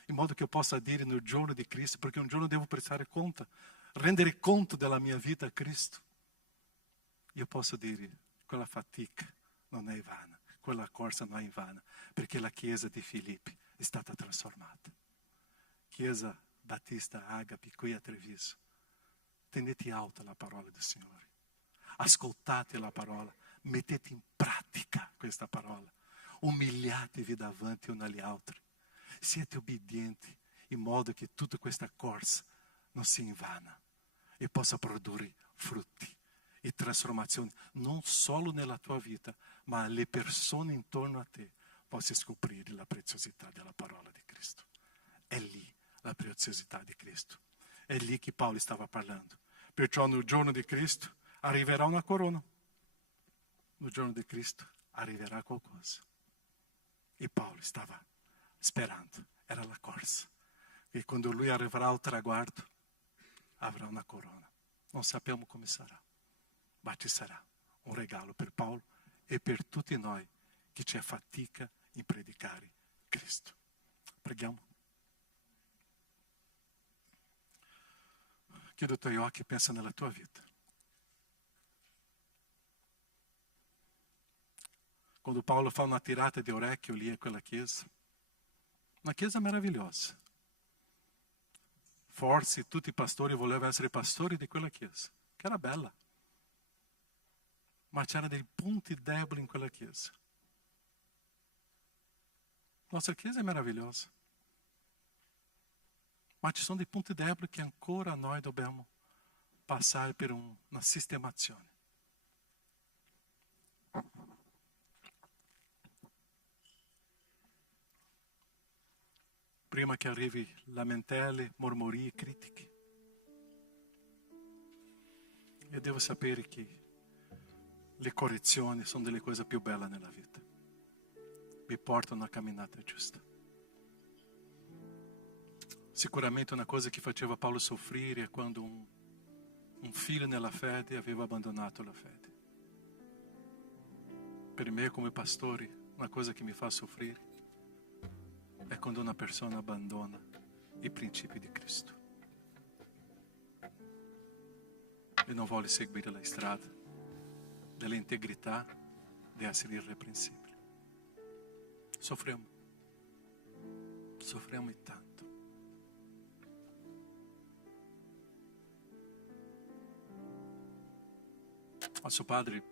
in modo che eu possa dire no giorno di Cristo, perché un giorno devo prestare conta, rendere conto della mia vita a Cristo. Io posso dire, quella fatica non è vana, quella corsa non è invana, perché la Chiesa di Filippi è stata trasformata. Chiesa Battista Agape qui a Treviso, tenete alta la parola del Signore, ascoltate la parola, mettete in pratica questa parola, umiliatevi davanti uno agli altri, siete obbedienti in modo che tutta questa corsa non sia invana e possa produrre frutti e trasformazioni non solo nella tua vita, ma le persone intorno a te possano scoprire la preziosità della parola di Cristo. È lì la preziosità di Cristo. È lì che Paolo stava parlando. Perciò nel giorno di Cristo arriverà una corona. Nel giorno di Cristo arriverà qualcosa. E Paolo stava sperando, era la corsa. E quando lui arriverà al traguardo, avrà una corona. Non sappiamo come sarà, ma ci sarà un regalo per Paolo e per tutti noi che c'è fatica in predicare Cristo. Preghiamo. Chiudo i tuoi occhi e pensa nella tua vita. Quando Paolo fa una tirata di orecchio lì a quella chiesa, una chiesa meravigliosa. Forse tutti i pastori volevano essere pastori di quella chiesa, che era bella. ma c'erano dei punti deboli in quella chiesa. La nostra chiesa è meravigliosa, ma ci sono dei punti deboli che ancora noi dobbiamo passare per una sistemazione. Prima che arrivi lamentele, mormorii, critiche. Io devo sapere che le correzioni sono delle cose più belle nella vita. Mi portano a camminata giusta. Sicuramente una cosa che faceva Paolo soffrire è quando un figlio nella fede aveva abbandonato la fede. Per me come pastore, una cosa che mi fa soffrire è quando una persona abbandona i principi di Cristo e non vuole seguire la strada dell'integrità, di essere irreprensibile. Soffriamo e tanto. A suo padre,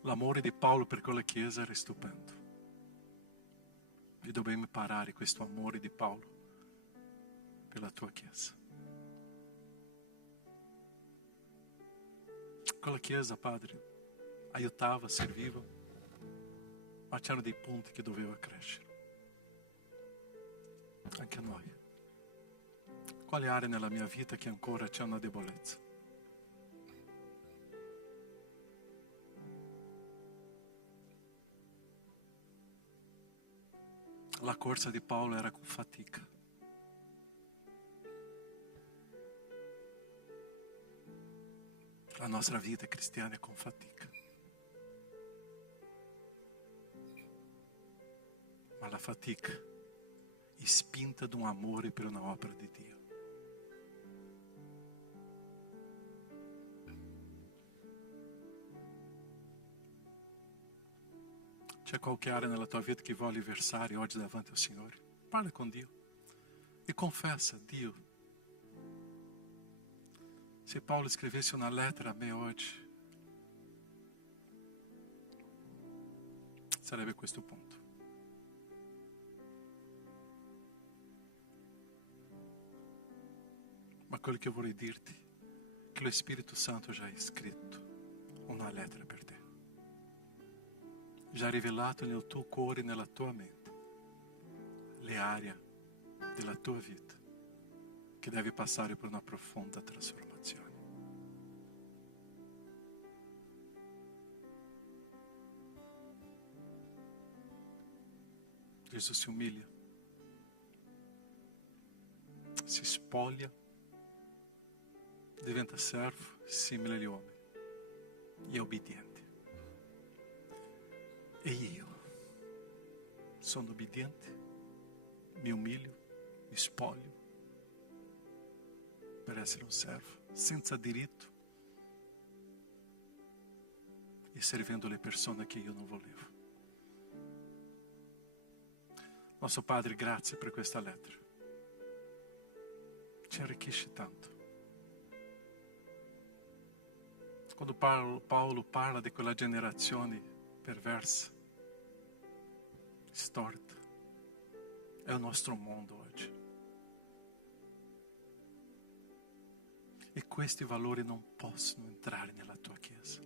l'amore di Paolo per quella chiesa era stupendo. E dobbiamo imparare questo amore di Paolo per la tua chiesa. Quella chiesa, Padre, aiutava, serviva, ma c'erano dei punti che doveva crescere. Anche a noi. Quale area nella mia vita che ancora c'è una debolezza? La corsa di Paolo era con fatica. La nostra vita cristiana è con fatica. Ma la fatica è spinta da un amore per una opera di Dio. C'è qualche area nella tua vita che vuole versare oggi davanti al Signore? Parla con Dio e confessa, Dio. Se Paolo scrivesse una lettera a me oggi, sarebbe questo punto. Ma quello che vorrei dirti è che lo Spirito Santo già ha scritto una lettera per te. Già rivelato nel tuo cuore e nella tua mente le aree della tua vita che devi passare per una profonda trasformazione. Gesù si umilia, si spoglia, diventa servo simile agli uomini e obbediente. E io sono obbediente, mi umilio, mi spoglio per essere un servo senza diritto e servendo le persone che io non volevo. Nostro Padre, grazie per questa lettera. Ci arricchisce tanto. Quando Paolo parla di quella generazione perversa, storta, è il nostro mondo oggi. E questi valori non possono entrare nella tua chiesa.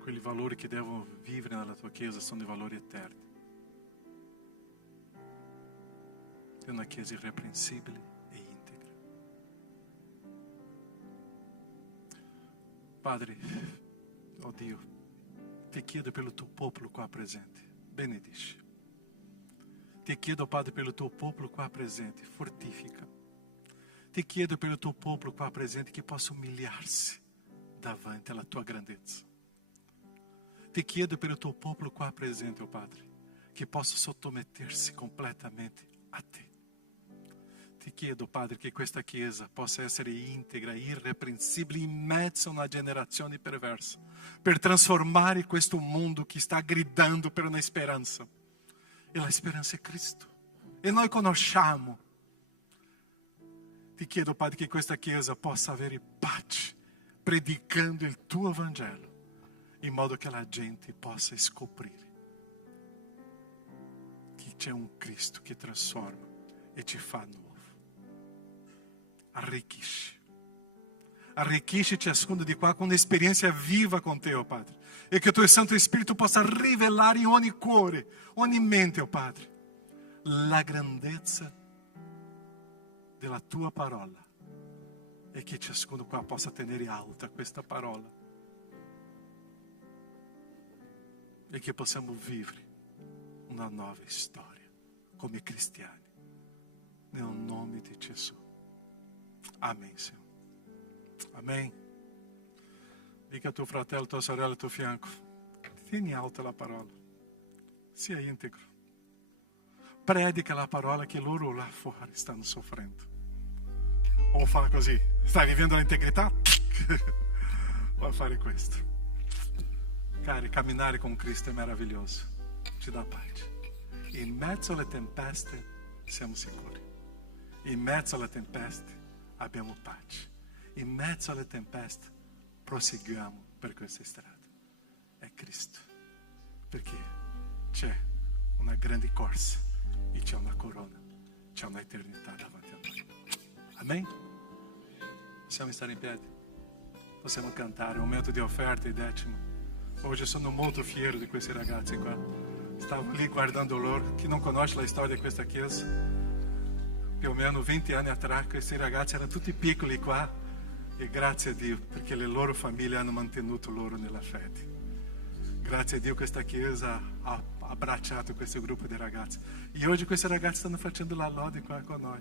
Quelli valori che devono vivere nella tua chiesa sono i valori eterni. È una chiesa irreprensibile e integra. Padre, oh Dio, ti chiedo per il tuo popolo qua presente, benedici. Ti chiedo, Padre, per il tuo popolo qua presente, fortifica. Ti chiedo per il tuo popolo qua presente che possa umiliarsi davanti alla tua grandezza. Ti chiedo per il tuo popolo qua presente, oh Padre, che possa sottomettersi completamente a te. Ti chiedo, Padre, che questa Chiesa possa essere integra, irreprensibile in mezzo a una generazione perversa, per trasformare questo mondo che sta gridando per una speranza. E la speranza è Cristo. E noi conosciamo Ti chiedo, Padre, che questa Chiesa possa avere pace, predicando il tuo Vangelo, in modo che la gente possa scoprire che c'è un Cristo che trasforma e ci fa nuovo. Arricchisci ciascuno di qua con un'esperienza viva con te, oh Padre, e che il tuo Santo Spirito possa rivelare in ogni cuore, ogni mente, oh Padre, la grandezza della tua parola, e che ciascuno qua possa tenere alta questa parola, e che possiamo vivere una nuova storia come cristiani, nel nome di Gesù. Amen, Signore. Amen. Dica a tuo fratello, tua sorella, al tuo fianco, tieni alta la parola, sia integro, predica la parola che loro là fuori stanno soffrendo. O fa così, stai vivendo l'integrità? Vai a fare questo. Cari, camminare con Cristo è meraviglioso, ci dà pace. In mezzo alle tempeste siamo sicuri, in mezzo alle tempeste abbiamo pace, in mezzo alle tempeste proseguiamo per questa strada. È Cristo, perché c'è una grande corsa e c'è una corona, c'è un'eternità davanti a noi. Amen? Possiamo stare in piedi, possiamo cantare, un momento di offerta e decima. Oggi sono molto fiero di questi ragazzi qua. Stavo lì guardando loro. Chi non conosce la storia di questa chiesa, più o meno 20 anni atrás, questi ragazzi erano tutti piccoli qua, e grazie a Dio perché le loro famiglie hanno mantenuto loro nella fede. Grazie a Dio questa chiesa ha abbracciato questo gruppo di ragazzi, e oggi questi ragazzi stanno facendo la lode qua con noi.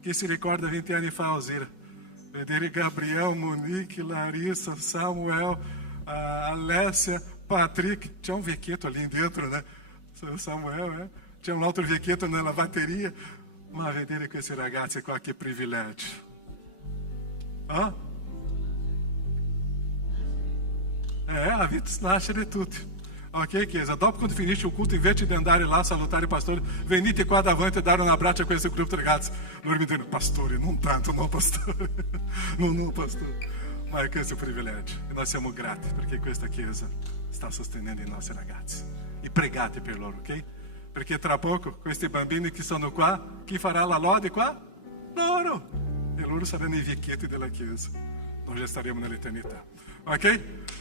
Chi si ricorda 20 anni fa, Osira, vedere Gabriel, Monique, Larissa, Samuel, Alessia, Patrick, c'è un vecchietto lì dentro, né? Samuel, c'è un altro vecchietto nella batteria, ma vedere questi ragazzi qua, che privilegio. A vita nasce tutti. Ok, Chiesa? Dopo, quando finisce o culto, invece di andare lá salutare i pastori, venite qua davanti e dare un abbraccio a questo gruppo di ragazzi. Loro mi dicono, pastore, non tanto, no, pastore. No, pastore. Ma è questo privilegio, e noi siamo grati perché questa Chiesa sta sostenendo i nostri ragazzi. E pregate per loro, ok? Perché tra poco questi bambini che sono qua, chi farà la lode qua? Loro! E loro saranno i vecchietti della Chiesa. Noi já staremo nell'eternità. Ok?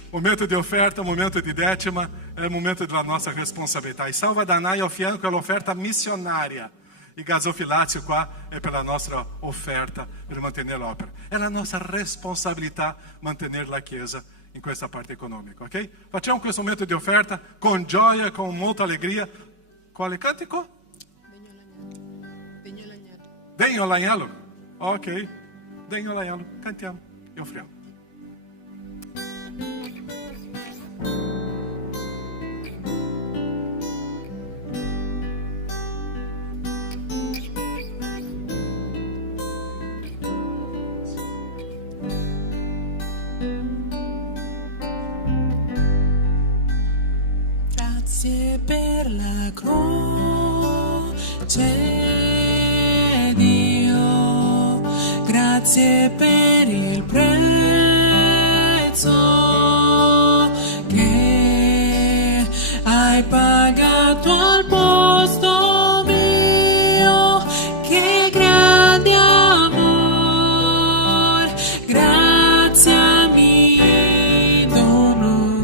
Momento di offerta, momento di decima, è il momento della nostra responsabilità. E Salva Danai ao fianco è l'offerta missionaria. E Gasofilácio qua è per la nostra offerta per mantenere l'opera. È la nostra responsabilità mantenere la Chiesa in questa parte economica, ok? Facciamo questo momento di offerta con gioia, con molta allegria. Quale cantico? Degno l'agnello. Ok, Degno l'agnello. Cantiamo e offriamo. Grazie per la croce, Dio, grazie per il prezzo che hai pagato al posto mio, che grande amor, grazia mi dono,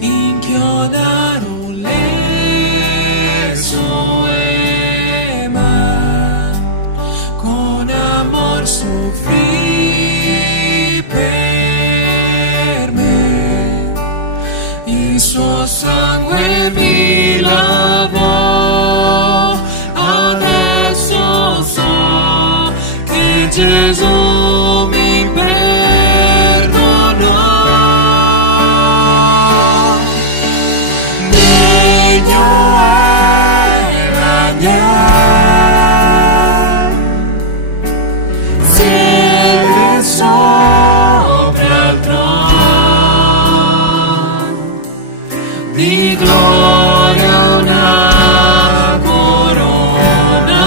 inchiodare un leso e ma con amor soffrì per me, il suo sangue mi lavò, adesso so che Gesù mi perdonò. Degno è l'agnello, siede sopra il trono, di gloria una corona,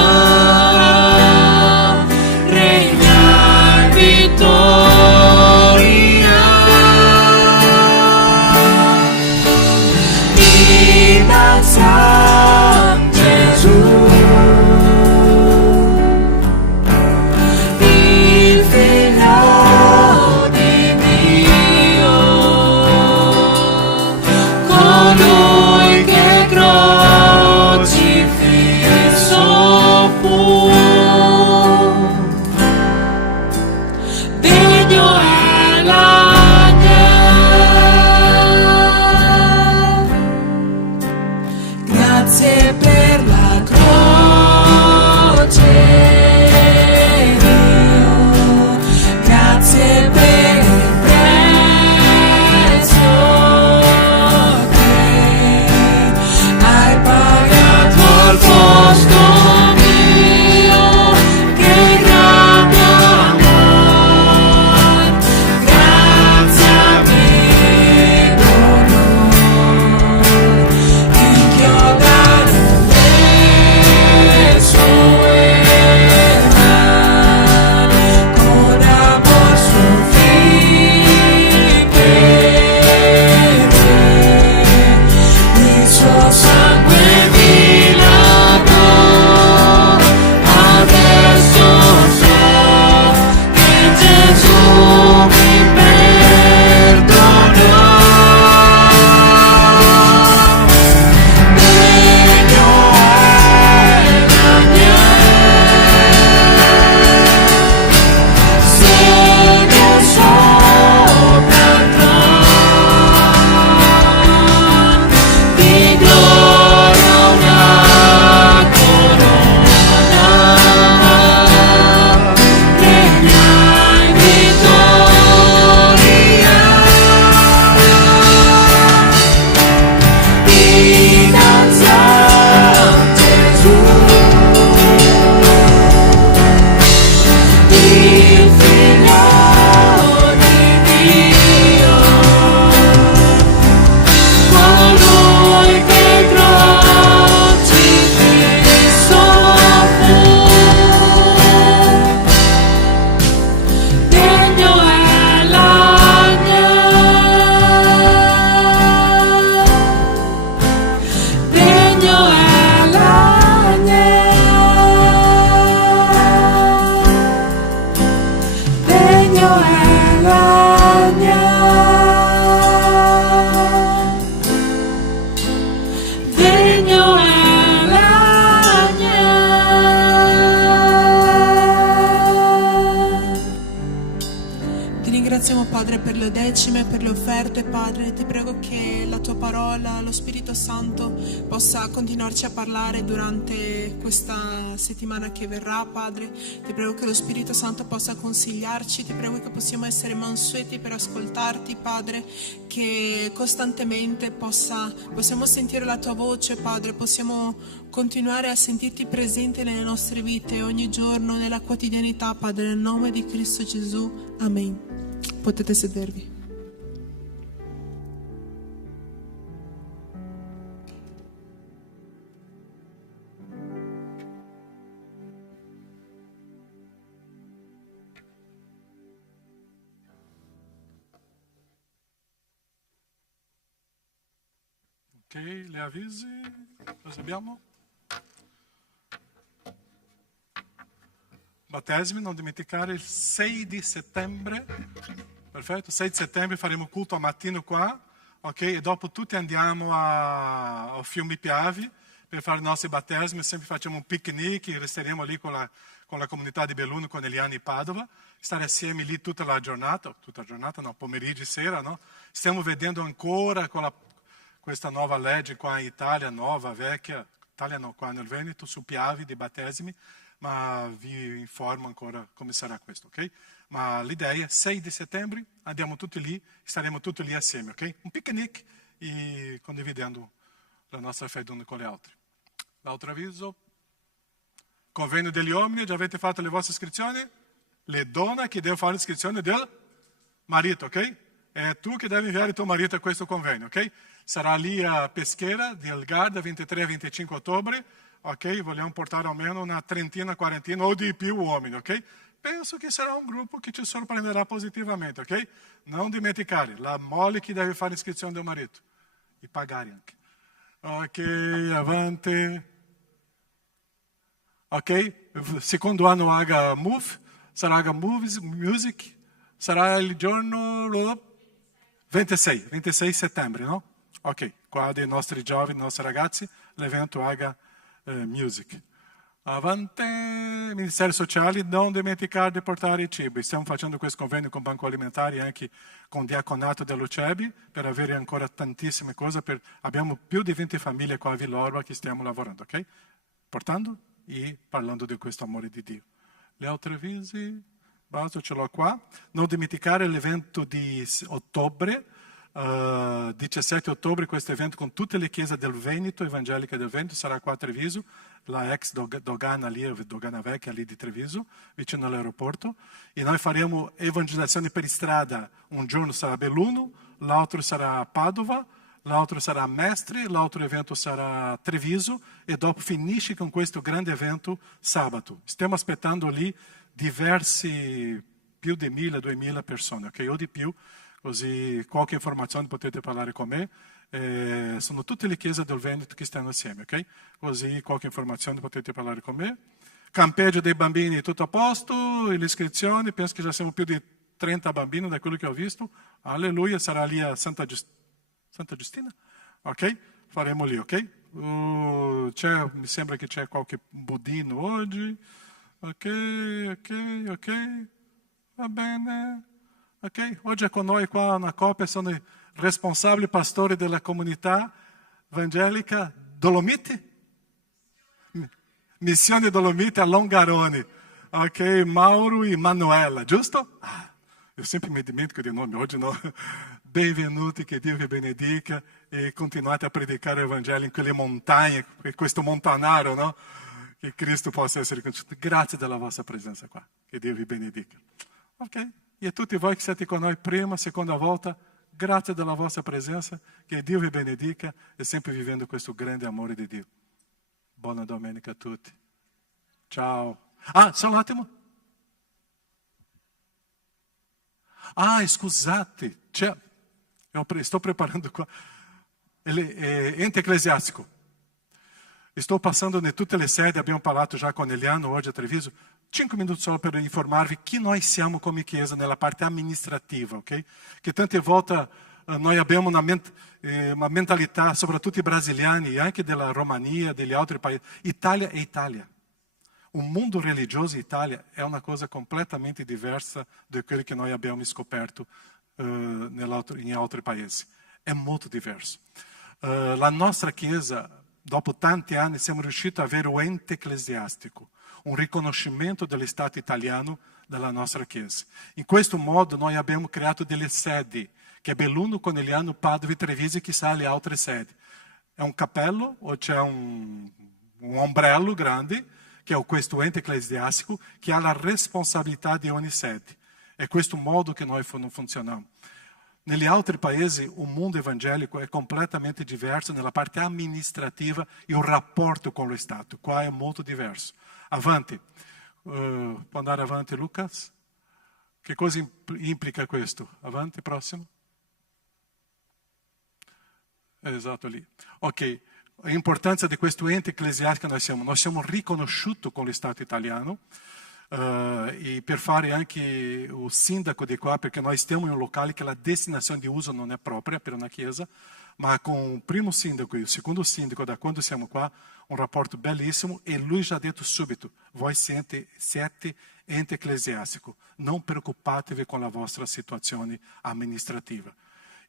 ringraziamo Padre per le decime, per le offerte Padre, ti prego che la tua parola, lo Spirito Santo possa continuarci a parlare durante questa settimana che verrà Padre, ti prego che lo Spirito Santo possa consigliarci, ti prego che possiamo essere mansueti per ascoltarti Padre, che costantemente possiamo sentire la tua voce Padre, possiamo continuare a sentirti presente nelle nostre vite ogni giorno, nella quotidianità Padre, nel nome di Cristo Gesù, amen. Potete sedervi. Ok, le avvisi, cosa abbiamo? Battesimi, non dimenticare il 6 di settembre, perfetto, 6 di settembre faremo culto al mattino qua, ok? E dopo tutti andiamo ao Fiume Piave per fare i nostri battesimi, sempre facciamo un picnic, resteremo lì con la comunità di Belluno, con Eliane e Padova, stare assieme lì tutta la giornata no, pomeriggio e sera, no? Stiamo vedendo ancora questa nuova legge qua in Italia, nuova, vecchia, Italia no, qua nel Veneto, su Piave di battesimi, ma vi informo ancora come sarà questo, ok? Ma l'idea è 6 di settembre, andiamo tutti lì, staremo tutti lì assieme, ok? Un picnic e condividendo la nostra fede uno con gli altri. L'altro avviso, convegno degli uomini, già avete fatto le vostre iscrizioni? Le donne che devono fare l'iscrizione del marito, ok? È tu che devi inviare tuo marito a questo convegno, ok? Sarà lì a Peschiera, di Algarda, 23 e 25 ottobre, ok? Vogliamo portare almeno una trentina, quarantina o di più uomini, ok? Penso che sarà un gruppo che ci sorprenderà positivamente, ok? Non dimenticare, la moglie che deve fare l'iscrizione del marito e pagare anche. Ok, avanti. Ok? Secondo anno Haga Move, sarà Haga Music, sarà il giorno 26 settembre, no? Ok, qua dei nostri giovani, i nostri ragazzi, l'evento Haga Music. Avanti, Ministeri Sociali, non dimenticare di portare il cibo. Stiamo facendo questo convegno con Banco Alimentare e anche con il Diaconato dell'UCEBI per avere ancora tantissime cose. Abbiamo più di 20 famiglie qua a Villorba che stiamo lavorando, ok? Portando e parlando di questo amore di Dio. Le altre avvisi, basta, ce l'ho qua. Non dimenticare l'evento di ottobre, 17 ottobre, questo evento con tutte le chiese del Veneto, evangeliche del Veneto, sarà qua a Treviso, la ex dogana lì, dogana vecchia lì di Treviso, vicino all'aeroporto, e noi faremo evangelizzazione per strada, un giorno sarà a Belluno, l'altro sarà a Padova, l'altro sarà a Mestre, l'altro evento sarà a Treviso, e dopo finisce con questo grande evento sabato. Stiamo aspettando lì diversi, più di 1000-2000 persone, ok? O di più. Così qualche informazione potete parlare con me. Sono tutte le chiese del Veneto che stanno assieme, ok? Così qualche informazione potete parlare con me. Campeggio dei bambini, tutto a posto, le iscrizioni, penso che già siamo più di 30 bambini da quello che ho visto. Alleluia, sarà lì a Santa Giustina, ok? Faremo lì, ok? Mi sembra che c'è qualche budino oggi, ok, va bene. Ok, oggi è con noi qua una coppia, sono i responsabili pastori della comunità evangelica Dolomiti? Missione Dolomiti a Longarone. Ok, Mauro e Manuela, giusto? Io sempre mi dimentico di nome, oggi no. Benvenuti, che Dio vi benedica e continuate a predicare il Vangelo in quelle montagne, questo montanaro, no? Che Cristo possa essere conosciuto. Grazie della vostra presenza qua, che Dio vi benedica. Ok? E a tutti voi che siete con noi prima, seconda volta, grazie della vostra presenza, che Dio vi benedica e sempre vivendo questo grande amore di Dio. Buona domenica a tutti. Ciao. Só un attimo. Scusate, sto preparando qua. Ente ecclesiastico. Sto passando in tutte le sedi, abbiamo parlato già con Eliano oggi a Treviso. 5 minuti solo per informarvi chi noi siamo come Chiesa nella parte amministrativa, ok? Che tante volte noi abbiamo una mentalità, soprattutto i brasiliani e anche della Romania, degli altri paesi. Italia è Italia. O mundo religioso in Italia è una cosa completamente diversa da quello che noi abbiamo scoperto in altri paesi. È molto diverso. La nostra Chiesa, dopo tanti anni, siamo riusciti ad avere un ente ecclesiastico, un riconoscimento dello Stato italiano della nostra Chiesa. In questo modo noi abbiamo creato delle sedi, che è Belluno, Conegliano, Padova e Treviso, chissà le altre sedi. È un cappello o c'è un ombrello grande, che è questo ente ecclesiastico, che ha la responsabilità di ogni sede. È questo modo che noi funzioniamo. Negli altri paesi il mondo evangelico è completamente diverso nella parte amministrativa e il rapporto con lo Stato. Qua è molto diverso. Avanti. Può andare avanti Lucas? Che cosa implica questo? Avanti, prossimo. Esatto lì. Ok. L'importanza di questo ente ecclesiastico noi siamo riconosciuti con lo Stato italiano e per fare anche il sindaco di qua, perché noi stiamo in un locale che la destinazione di uso non è propria per una chiesa, ma con il primo sindaco e il secondo sindaco da quando siamo qua un rapporto bellissimo e lui già ha detto subito, voi siete ente ecclesiastico, non preoccupatevi con la vostra situazione amministrativa.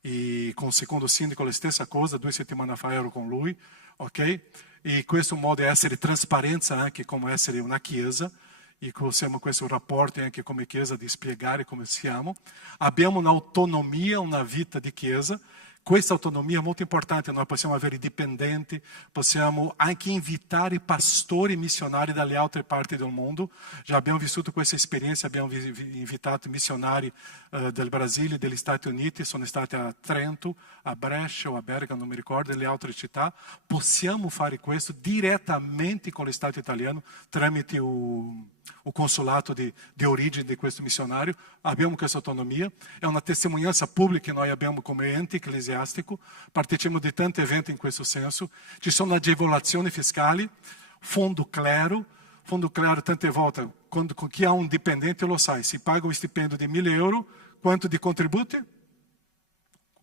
E con il secondo sindaco la stessa cosa, 2 settimane fa ero con lui, ok? E questo modo è essere trasparenza anche come essere una chiesa, e usiamo questo rapporto anche come chiesa di spiegare come siamo. Abbiamo un'autonomia, una vita di chiesa. Questa autonomia è molto importante, noi possiamo avere dipendenti, possiamo anche invitare pastori missionari dalle altre parti del mondo. Già abbiamo vissuto questa esperienza, abbiamo invitato missionari del Brasile e degli Stati Uniti, sono stati a Trento, a Brescia o a Bergamo, non mi ricordo, nelle altre città. Possiamo fare questo direttamente con lo Stato italiano tramite il consolato di origine di questo missionario. Abbiamo questa autonomia, è una testimonianza pubblica che noi abbiamo come ente ecclesiastico, partecipiamo di tanti eventi in questo senso, ci sono agevolazioni fiscali, fondo clero tante volte, quando chi ha un dipendente lo sa, si paga un stipendio di 1.000 euro, quanto di contributi?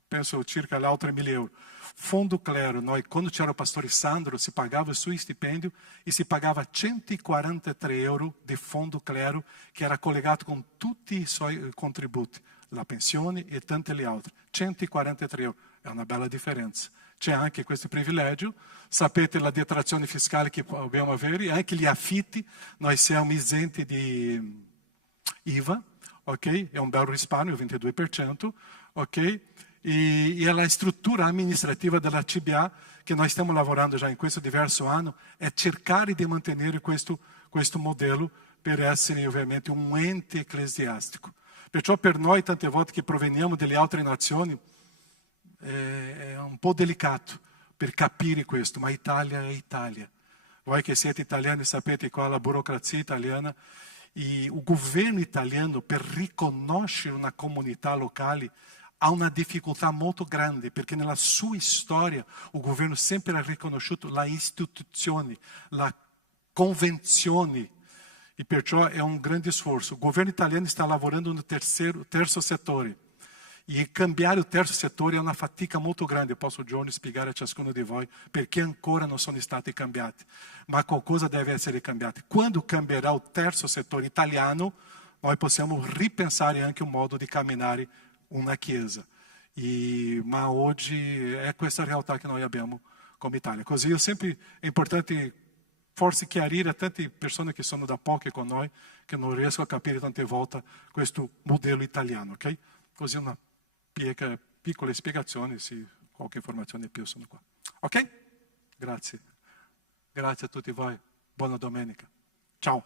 Penso circa gli altri 1.000 euro. Fondo clero, noi quando c'era il pastore Sandro si pagava il suo stipendio e si pagava 143 euro di fondo clero che era collegato con tutti i suoi contributi, la pensione e tante le altre. 143 euro, è una bella differenza. C'è anche questo privilegio, sapete la detrazione fiscale che dobbiamo avere, anche gli affitti, noi siamo isenti di IVA, ok? È un bel risparmio, 22%, ok? E la struttura amministrativa della CBA, che noi stiamo lavorando già in questo diverso anno, è cercare di mantenere questo modello per essere ovviamente un ente ecclesiastico. Perciò per noi tante volte che proveniamo dalle altre nazioni è un po' delicato per capire questo, ma Italia è Italia. Voi che siete italiani sapete qual è la burocrazia italiana e il governo italiano per riconoscere una comunità locale ha una difficoltà molto grande, perché nella sua storia il governo sempre ha riconosciuto la istituzione, la convenzione, e perciò è un grande sforzo. Il governo italiano sta lavorando no terzo settore, e cambiare il terzo settore è una fatica molto grande. Posso un giorno spiegare a ciascuno di voi perché ancora non sono stati cambiati, ma qualcosa deve essere cambiato. Quando cambierà il terzo settore italiano, noi possiamo ripensare anche un modo di camminare una chiesa, ma oggi è questa realtà che noi abbiamo come Italia. Così è importante forse chiarire a tante persone che sono da poco con noi, che non riescono a capire tante volte questo modello italiano, ok? Così una piccola spiegazione, se qualche informazione in più sono qua. Ok? Grazie. Grazie a tutti voi. Buona domenica. Ciao.